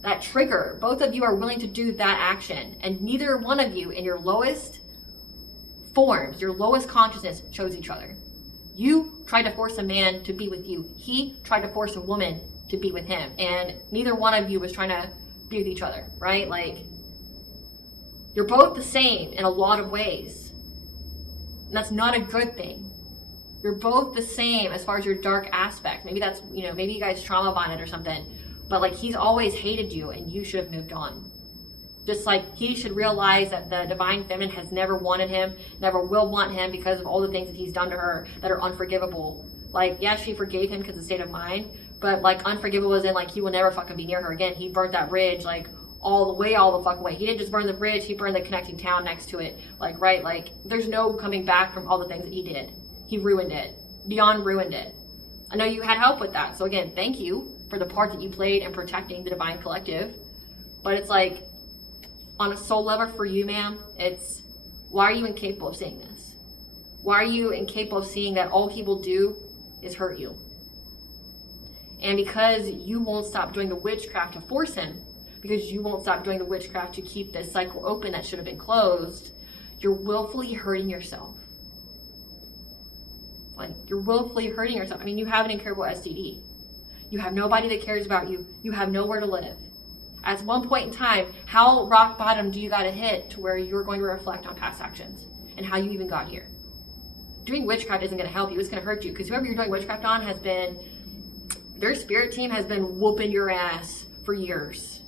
that trigger. Both of you are willing to do that action, and neither one of you in your lowest forms, your lowest consciousness, chose each other. You tried to force a man to be with you. He tried to force a woman to be with him, and neither one of you was trying to be with each other, right? Like, you're both the same in a lot of ways, and that's not a good thing. You're both the same as far as your dark aspect. Maybe that's, you know, maybe you guys trauma bonded or something, but like, he's always hated you, and you should have moved on. Just like he should realize that the divine feminine has never wanted him, never will want him, because of all the things that he's done to her that are unforgivable. Like, yeah, she forgave him because of state of mind, but like, unforgivable as in like, he will never fucking be near her again. He burnt that bridge like all the fucking way. He didn't just burn the bridge, he burned the connecting town next to it. Like, right, like, there's no coming back from all the things that he did. He ruined it, beyond ruined it. I know you had help with that, so again, thank you for the part that you played in protecting the divine collective. But it's like, on a soul level for you, ma'am, it's, why are you incapable of seeing this? Why are you incapable of seeing that all he will do is hurt you? And because you won't stop doing the witchcraft to force him, because you won't stop doing the witchcraft to keep this cycle open that should have been closed, you're willfully hurting yourself. Like, you're willfully hurting yourself. I mean, you have an incurable STD. You have nobody that cares about you. You have nowhere to live. At one point in time, how rock bottom do you got to hit to where you're going to reflect on past actions and how you even got here? Doing witchcraft isn't going to help you. It's going to hurt you, because whoever you're doing witchcraft on has been, their spirit team has been whooping your ass for years.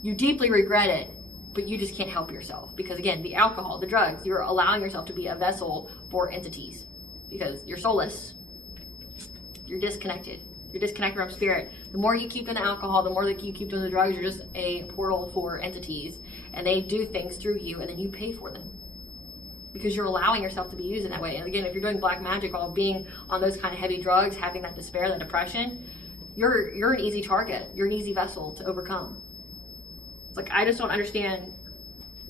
You deeply regret it, but you just can't help yourself, because again, the alcohol, the drugs, you're allowing yourself to be a vessel for entities, because you're soulless. You're disconnected. You're disconnected from spirit. The more you keep doing the alcohol, the more that you keep doing the drugs, you're just a portal for entities, and they do things through you, and then you pay for them because you're allowing yourself to be used in that way. And again, if you're doing black magic while being on those kind of heavy drugs, having that despair, that depression, you're an easy target. You're an easy vessel to overcome. It's like, I just don't understand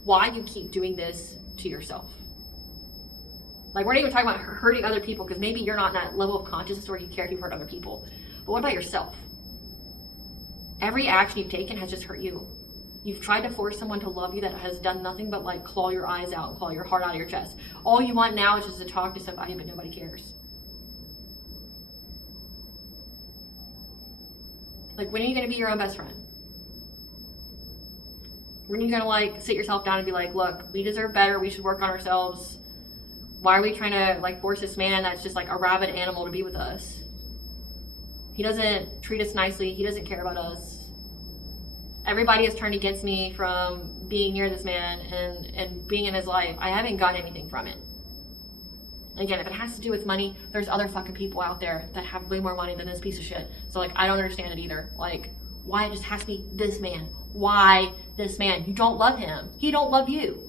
why you keep doing this to yourself. Like, we're not even talking about hurting other people, because maybe you're not in that level of consciousness where you care if you hurt other people. But what about yourself? Every action you've taken has just hurt you. You've tried to force someone to love you that has done nothing but like claw your eyes out and claw your heart out of your chest. All you want now is just to talk to somebody, but nobody cares. Like, when are you going to be your own best friend? When are you going to like sit yourself down and be like, look, we deserve better. We should work on ourselves. Why are we trying to like force this man that's just like a rabid animal to be with us? He doesn't treat us nicely. He doesn't care about us. Everybody has turned against me from being near this man and being in his life. I haven't got anything from it. Again, if it has to do with money, there's other fucking people out there that have way more money than this piece of shit. So like, I don't understand it either. Like, why it just has to be this man? Why this man? You don't love him. He don't love you.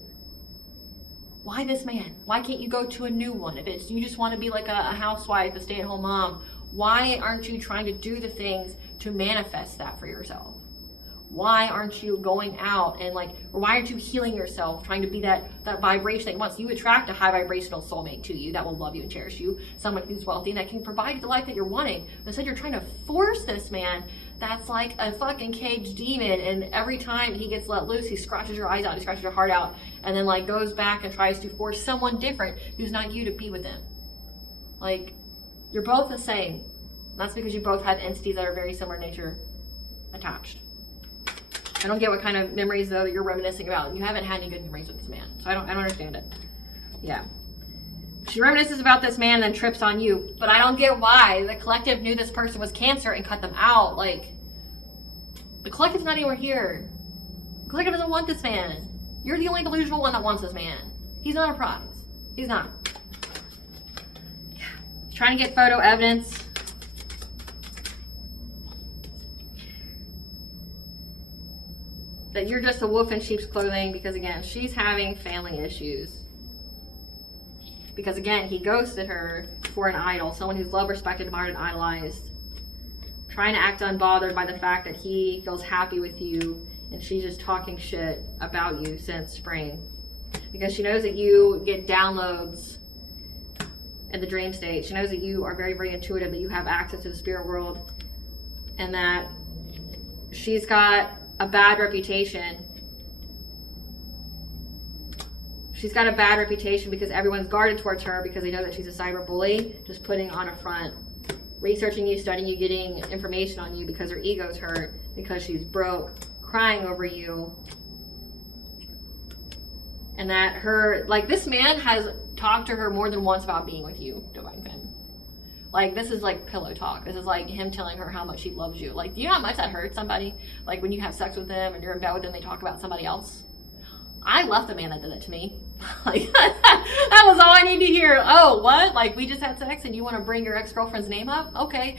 Why this man? Why can't you go to a new one? If it's, you just want to be like a housewife, a stay-at-home mom, why aren't you trying to do the things to manifest that for yourself? Why aren't you going out and like, or why aren't you healing yourself, trying to be that vibration that once you attract a high vibrational soulmate to you that will love you and cherish you, someone who's wealthy and that can provide you the life that you're wanting. But instead you're trying to force this man that's like a fucking caged demon, and every time he gets let loose, he scratches your eyes out, he scratches your heart out, and then like goes back and tries to force someone different who's not you to be with him. Like, you're both the same. That's because you both have entities that are very similar in nature attached. I don't get what kind of memories though that you're reminiscing about. You haven't had any good memories with this man, so I don't understand it. Yeah, she reminisces about this man, then trips on you, but I don't get why. The collective knew this person was Cancer and cut them out. Like, the collective's not anywhere here. The collective doesn't want this man. You're the only delusional one that wants this man. He's not a prize. He's not. He's trying to get photo evidence. That you're just a wolf in sheep's clothing, because again, she's having family issues. Because again, he ghosted her for an idol, someone who's loved, respected, admired, and idolized. Trying to act unbothered by the fact that he feels happy with you, and she's just talking shit about you since spring. because she knows that you get downloads in the dream state. She knows that you are very, very intuitive, that you have access to the spirit world, and that she's got a bad reputation. She's got a bad reputation because everyone's guarded towards her because they know that she's a cyber bully, just putting on a front, researching you, studying you, getting information on you because her ego's hurt, because she's broke, crying over you. And that her, like, this man has talked to her more than once about being with you, Divine Femme. Like, this is like pillow talk. This is like him telling her how much he loves you. Like, do you know how much that hurts somebody? Like, when you have sex with them and you're in bed with them, they talk about somebody else. I left a man that did that to me. Like, that was all I need to hear. Oh, what? Like, we just had sex and you want to bring your ex-girlfriend's name up? Okay.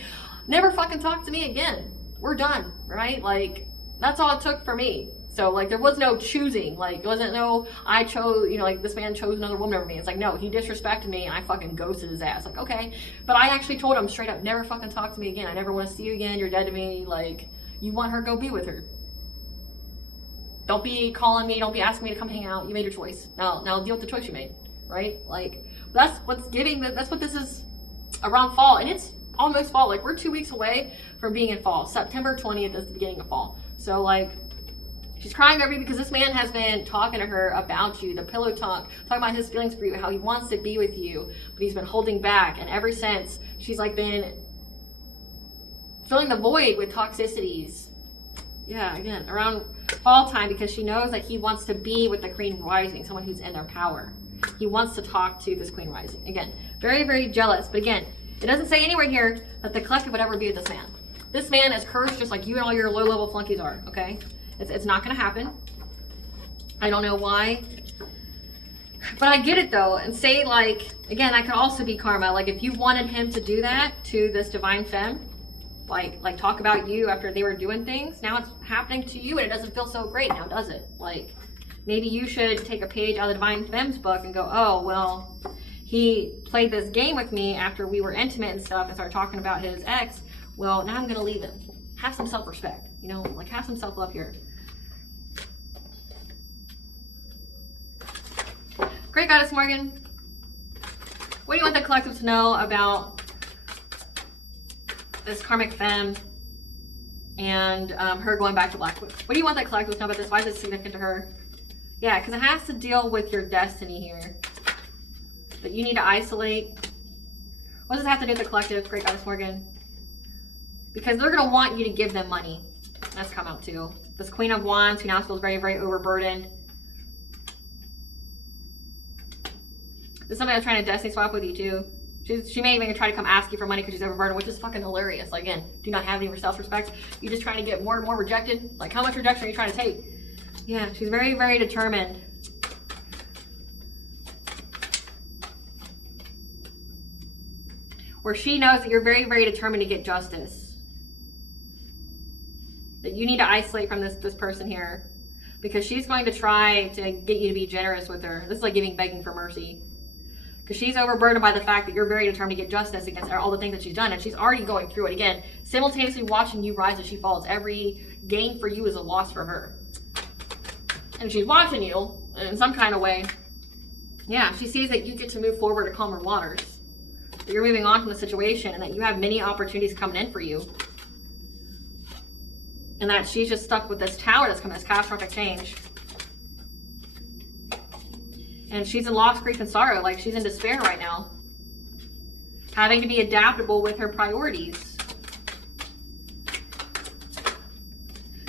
Never fucking talk to me again. We're done, right? Like, that's all it took for me. So, like, there was no choosing. Like, it wasn't no, I chose, you know, like, this man chose another woman over me. It's like, no, he disrespected me and I fucking ghosted his ass. Like, okay. But I actually told him straight up, never fucking talk to me again. I never want to see you again. You're dead to me. Like, you want her, go be with her. Don't be calling me. Don't be asking me to come hang out. You made your choice. Now deal with the choice you made, right? Like, that's what's giving, that's what this is around fall. And it's almost fall. Like, we're 2 weeks away from being in fall. September 20th is the beginning of fall. So, like, she's crying over you because this man has been talking to her about you, the pillow talk, talking about his feelings for you, how he wants to be with you, but he's been holding back. And ever since, she's like been filling the void with toxicities. Yeah, again, around fall time, because she knows that he wants to be with the Queen Rising, someone who's in their power. He wants to talk to this Queen Rising. Again, very, very jealous. But again, it doesn't say anywhere here that the collective would ever be with this man. This man is cursed just like you and all your low-level flunkies are, okay? It's not going to happen. I don't know why. But I get it, though. And say, like, again, that could also be karma. Like, if you wanted him to do that to this Divine Femme, like talk about you after they were doing things, now it's happening to you and it doesn't feel so great now, does it? Like, maybe you should take a page out of the Divine Femme's book and go, oh, well, he played this game with me after we were intimate and stuff and started talking about his ex. Well, now I'm going to leave him. Have some self-respect, you know, like, have some self-love here. Great Goddess Morgan. What do you want the collective to know about this karmic femme and her going back to Blackwood? What do you want that collective to know about this? Why is it significant to her? Yeah, because it has to deal with your destiny here. That you need to isolate. What does it have to do with the collective, Great Goddess Morgan? Because they're going to want you to give them money. That's come out too. This Queen of Wands, who now feels very, very overburdened. There's somebody that's trying to destiny swap with you too. She may even try to come ask you for money because she's overburdened, which is fucking hilarious. Like, again, do not have any self-respect. You're just trying to get more and more rejected. Like, how much rejection are you trying to take? Yeah, she's very, very determined. Where she knows that you're very, very determined to get justice. That you need to isolate from this person here. Because she's going to try to get you to be generous with her. This is like begging for mercy. Because she's overburdened by the fact that you're very determined to get justice against all the things that she's done. And she's already going through it. Again, simultaneously watching you rise as she falls. Every gain for you is a loss for her. And she's watching you in some kind of way. Yeah, she sees that you get to move forward to calmer waters. That you're moving on from the situation and that you have many opportunities coming in for you. And that she's just stuck with this tower that's coming, this catastrophic change. And she's in loss, grief, and sorrow. Like, she's in despair right now. Having to be adaptable with her priorities.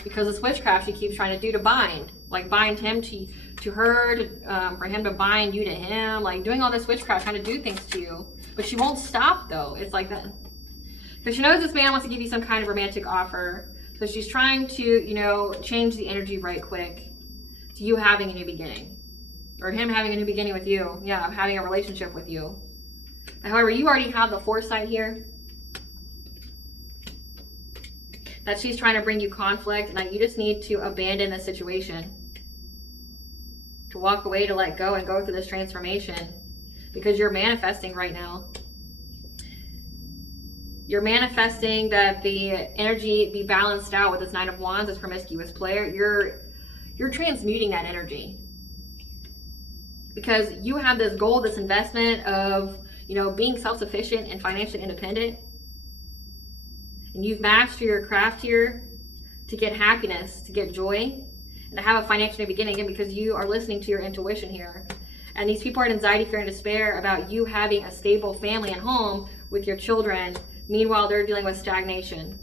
Because of witchcraft she keeps trying to do to bind. Like, bind him to her, for him to bind you to him. Like, doing all this witchcraft, trying to do things to you. But she won't stop, though. It's like that. Because she knows this man wants to give you some kind of romantic offer. So she's trying to, you know, change the energy right quick to you having a new beginning. Or him having a new beginning with you. Yeah, having a relationship with you. However, you already have the foresight here. That she's trying to bring you conflict. And that you just need to abandon the situation. To walk away, to let go, and go through this transformation. Because you're manifesting right now. You're manifesting that the energy be balanced out with this Knight of Wands, this promiscuous player. You're transmuting that energy. Because you have this goal, this investment of, you know, being self-sufficient and financially independent. And you've mastered your craft here to get happiness, to get joy, and to have a financial beginning, again, because you are listening to your intuition here. And these people are in anxiety, fear, and despair about you having a stable family and home with your children. Meanwhile, they're dealing with stagnation.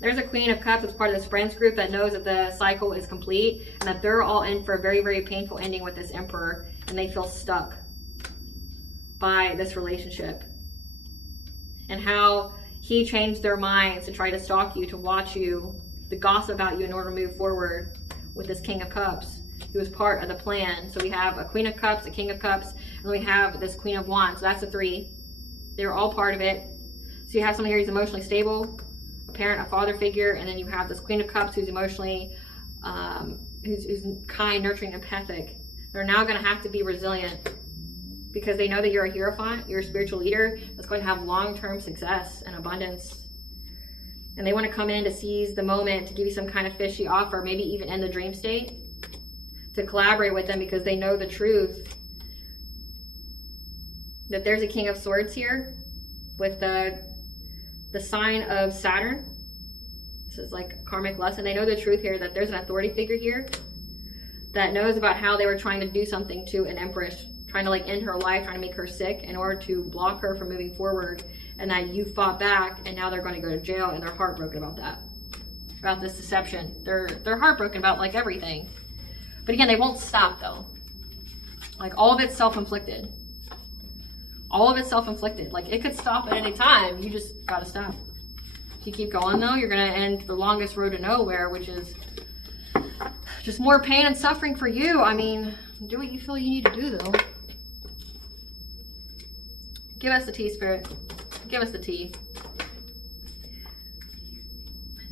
There's a Queen of Cups that's part of this friends group that knows that the cycle is complete and that they're all in for a very, very painful ending with this Emperor, and they feel stuck by this relationship. And how he changed their minds to try to stalk you, to watch you, to gossip about you in order to move forward with this King of Cups, who is part of the plan. So we have a Queen of Cups, a King of Cups, and we have this Queen of Wands. So that's the three. They're all part of it. So you have someone here who's emotionally stable, a parent, a father figure, and then you have this Queen of Cups who's emotionally, who's kind, nurturing, empathic. They're now going to have to be resilient because they know that you're a hierophant, you're a spiritual leader that's going to have long-term success and abundance. And they want to come in to seize the moment, to give you some kind of fishy offer, maybe even in the dream state, to collaborate with them because they know the truth that there's a King of Swords here with the sign of Saturn. This is like a karmic lesson. They know the truth here that there's an authority figure here that knows about how they were trying to do something to an empress, trying to like end her life, trying to make her sick in order to block her from moving forward, and that you fought back and now they're going to go to jail and they're heartbroken about that, about this deception. They're heartbroken about like everything. But again, they won't stop though. Like all of it's self-inflicted. All of it's self-inflicted. Like it could stop at any time. You just gotta stop. If you keep going though, you're gonna end the longest road to nowhere, which is just more pain and suffering for you. I mean, do what you feel you need to do though. Give us the tea, Spirit. Give us the tea.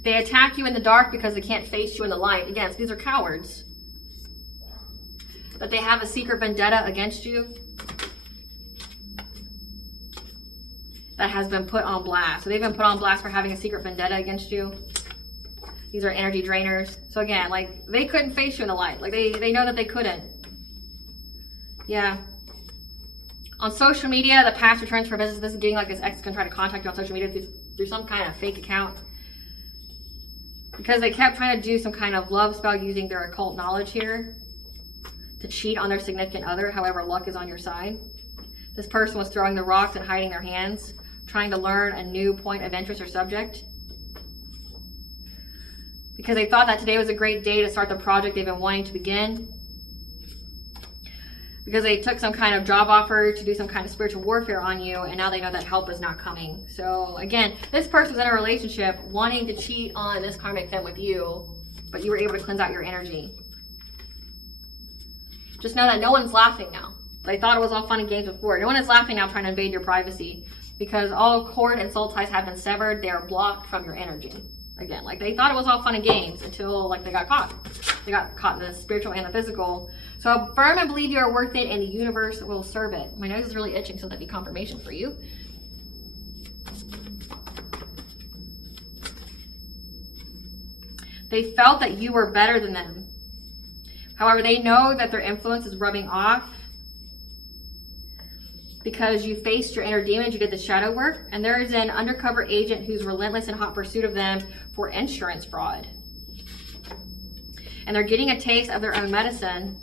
They attack you in the dark because they can't face you in the light. Again, so these are cowards. But they have a secret vendetta against you that has been put on blast. So they've been put on blast for having a secret vendetta against you. These are energy drainers. So again, like they couldn't face you in the light. Like they know that they couldn't. Yeah. On social media, the past returns for business. This is getting like this ex can try to contact you on social media through some kind of fake account. Because they kept trying to do some kind of love spell using their occult knowledge here to cheat on their significant other. However, luck is on your side. This person was throwing the rocks and hiding their hands, trying to learn a new point of interest or subject. Because they thought that today was a great day to start the project they've been wanting to begin. Because they took some kind of job offer to do some kind of spiritual warfare on you, and now they know that help is not coming. So again, this person's in a relationship wanting to cheat on this karmic femme with you, but you were able to cleanse out your energy. Just know that no one's laughing now. They thought it was all fun and games before. No one is laughing now trying to invade your privacy because all cord and soul ties have been severed. They are blocked from your energy. Again, like they thought it was all fun and games until like they got caught. They got caught in the spiritual and the physical. So affirm and believe you are worth it and the universe will serve it. My nose is really itching, so that'd be confirmation for you. They felt that you were better than them. However, they know that their influence is rubbing off because you faced your inner demons, you did the shadow work, and there is an undercover agent who's relentless in hot pursuit of them for insurance fraud. And they're getting a taste of their own medicine.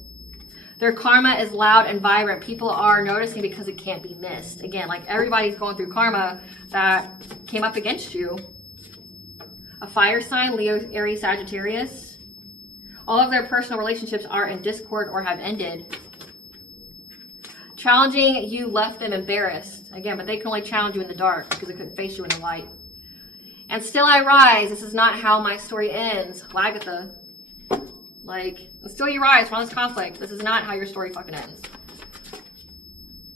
Their karma is loud and vibrant. People are noticing because it can't be missed. Again, like everybody's going through karma that came up against you. A fire sign, Leo, Aries, Sagittarius. All of their personal relationships are in discord or have ended. Challenging you left them embarrassed. Again, but they can only challenge you in the dark because they couldn't face you in the light. And still I rise. This is not how my story ends. Lagatha. Like, and still you rise from this conflict. This is not how your story fucking ends.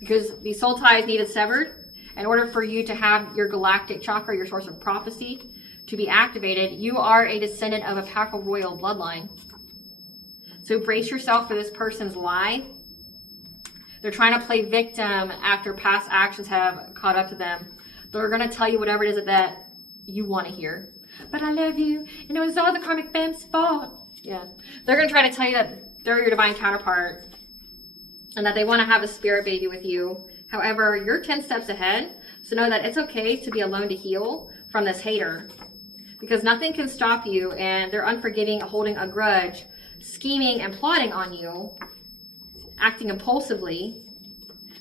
Because these soul ties needed severed in order for you to have your galactic chakra, your source of prophecy, to be activated. You are a descendant of a powerful royal bloodline. So brace yourself for this person's lie. They're trying to play victim after past actions have caught up to them. They're going to tell you whatever it is that you want to hear. But I love you, and it was all the karmic fem's fault. Yeah. They're going to try to tell you that they're your divine counterpart and that they want to have a spirit baby with you. However, you're 10 steps ahead. So know that it's okay to be alone to heal from this hater, because nothing can stop you, and they're unforgiving, holding a grudge, scheming and plotting on you, acting impulsively,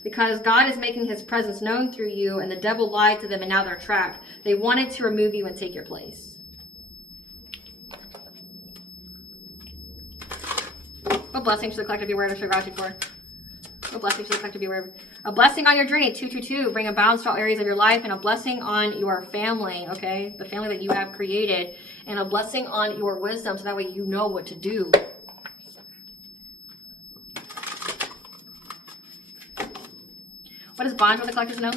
because God is making his presence known through you, and the devil lied to them and now they're trapped. They wanted to remove you and take your place. What blessings to the collective be aware of, show gratitude for? What blessings to the collective be aware of? A blessing on your journey, 222. Bring a balance to all areas of your life, and a blessing on your family, okay? The family that you have created, and a blessing on your wisdom, so that way you know what to do. What does bond with the collectors know?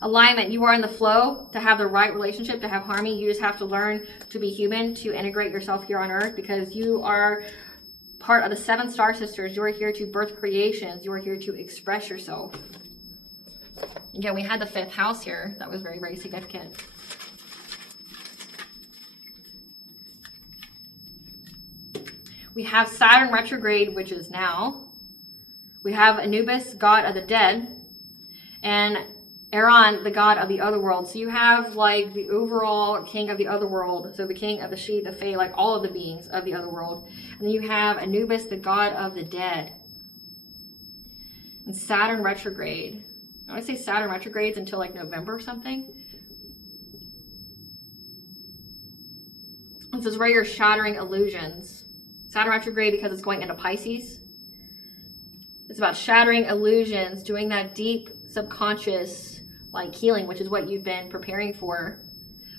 Alignment. You are in the flow to have the right relationship, to have harmony. You just have to learn to be human, to integrate yourself here on earth, because you are part of the 7 star sisters. You are here to birth creations. You are here to express yourself. Again, we had the 5th house here. That was very, very significant. We have Saturn retrograde, which is now. We have Anubis, god of the dead, and Aaron, the god of the other world. So you have like the overall king of the other world. So the king of the She, the Fae, like all of the beings of the other world. And then you have Anubis, the god of the dead. And Saturn retrograde. I want to say Saturn retrogrades until like November or something. This is where you're shattering illusions. Saturn retrograde because it's going into Pisces. It's about shattering illusions, doing that deep subconscious like healing, which is what you've been preparing for.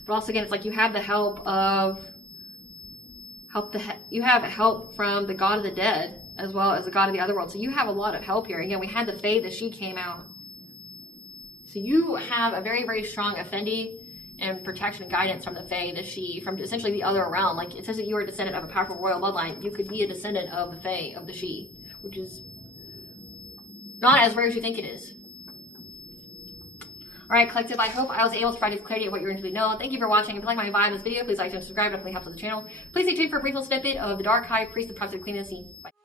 But also again, it's like you have the help from the god of the dead as well as the god of the other world. So you have a lot of help here. Again, we had the Fae, the She came out. So you have a very, very strong affinity and protection and guidance from the Fae, the She, from essentially the other realm. Like it says that you are a descendant of a powerful royal bloodline. You could be a descendant of the Fae, of the She, which is not as rare as you think it is. All right, collective, I hope I was able to provide you clarity of what you're going to know. Thank you for watching. If you like my vibe in this video, please like and subscribe. It definitely helps with the channel. Please stay tuned for a brief little snippet of the Dark High Priest, the Protected Queen of the Sea. Bye.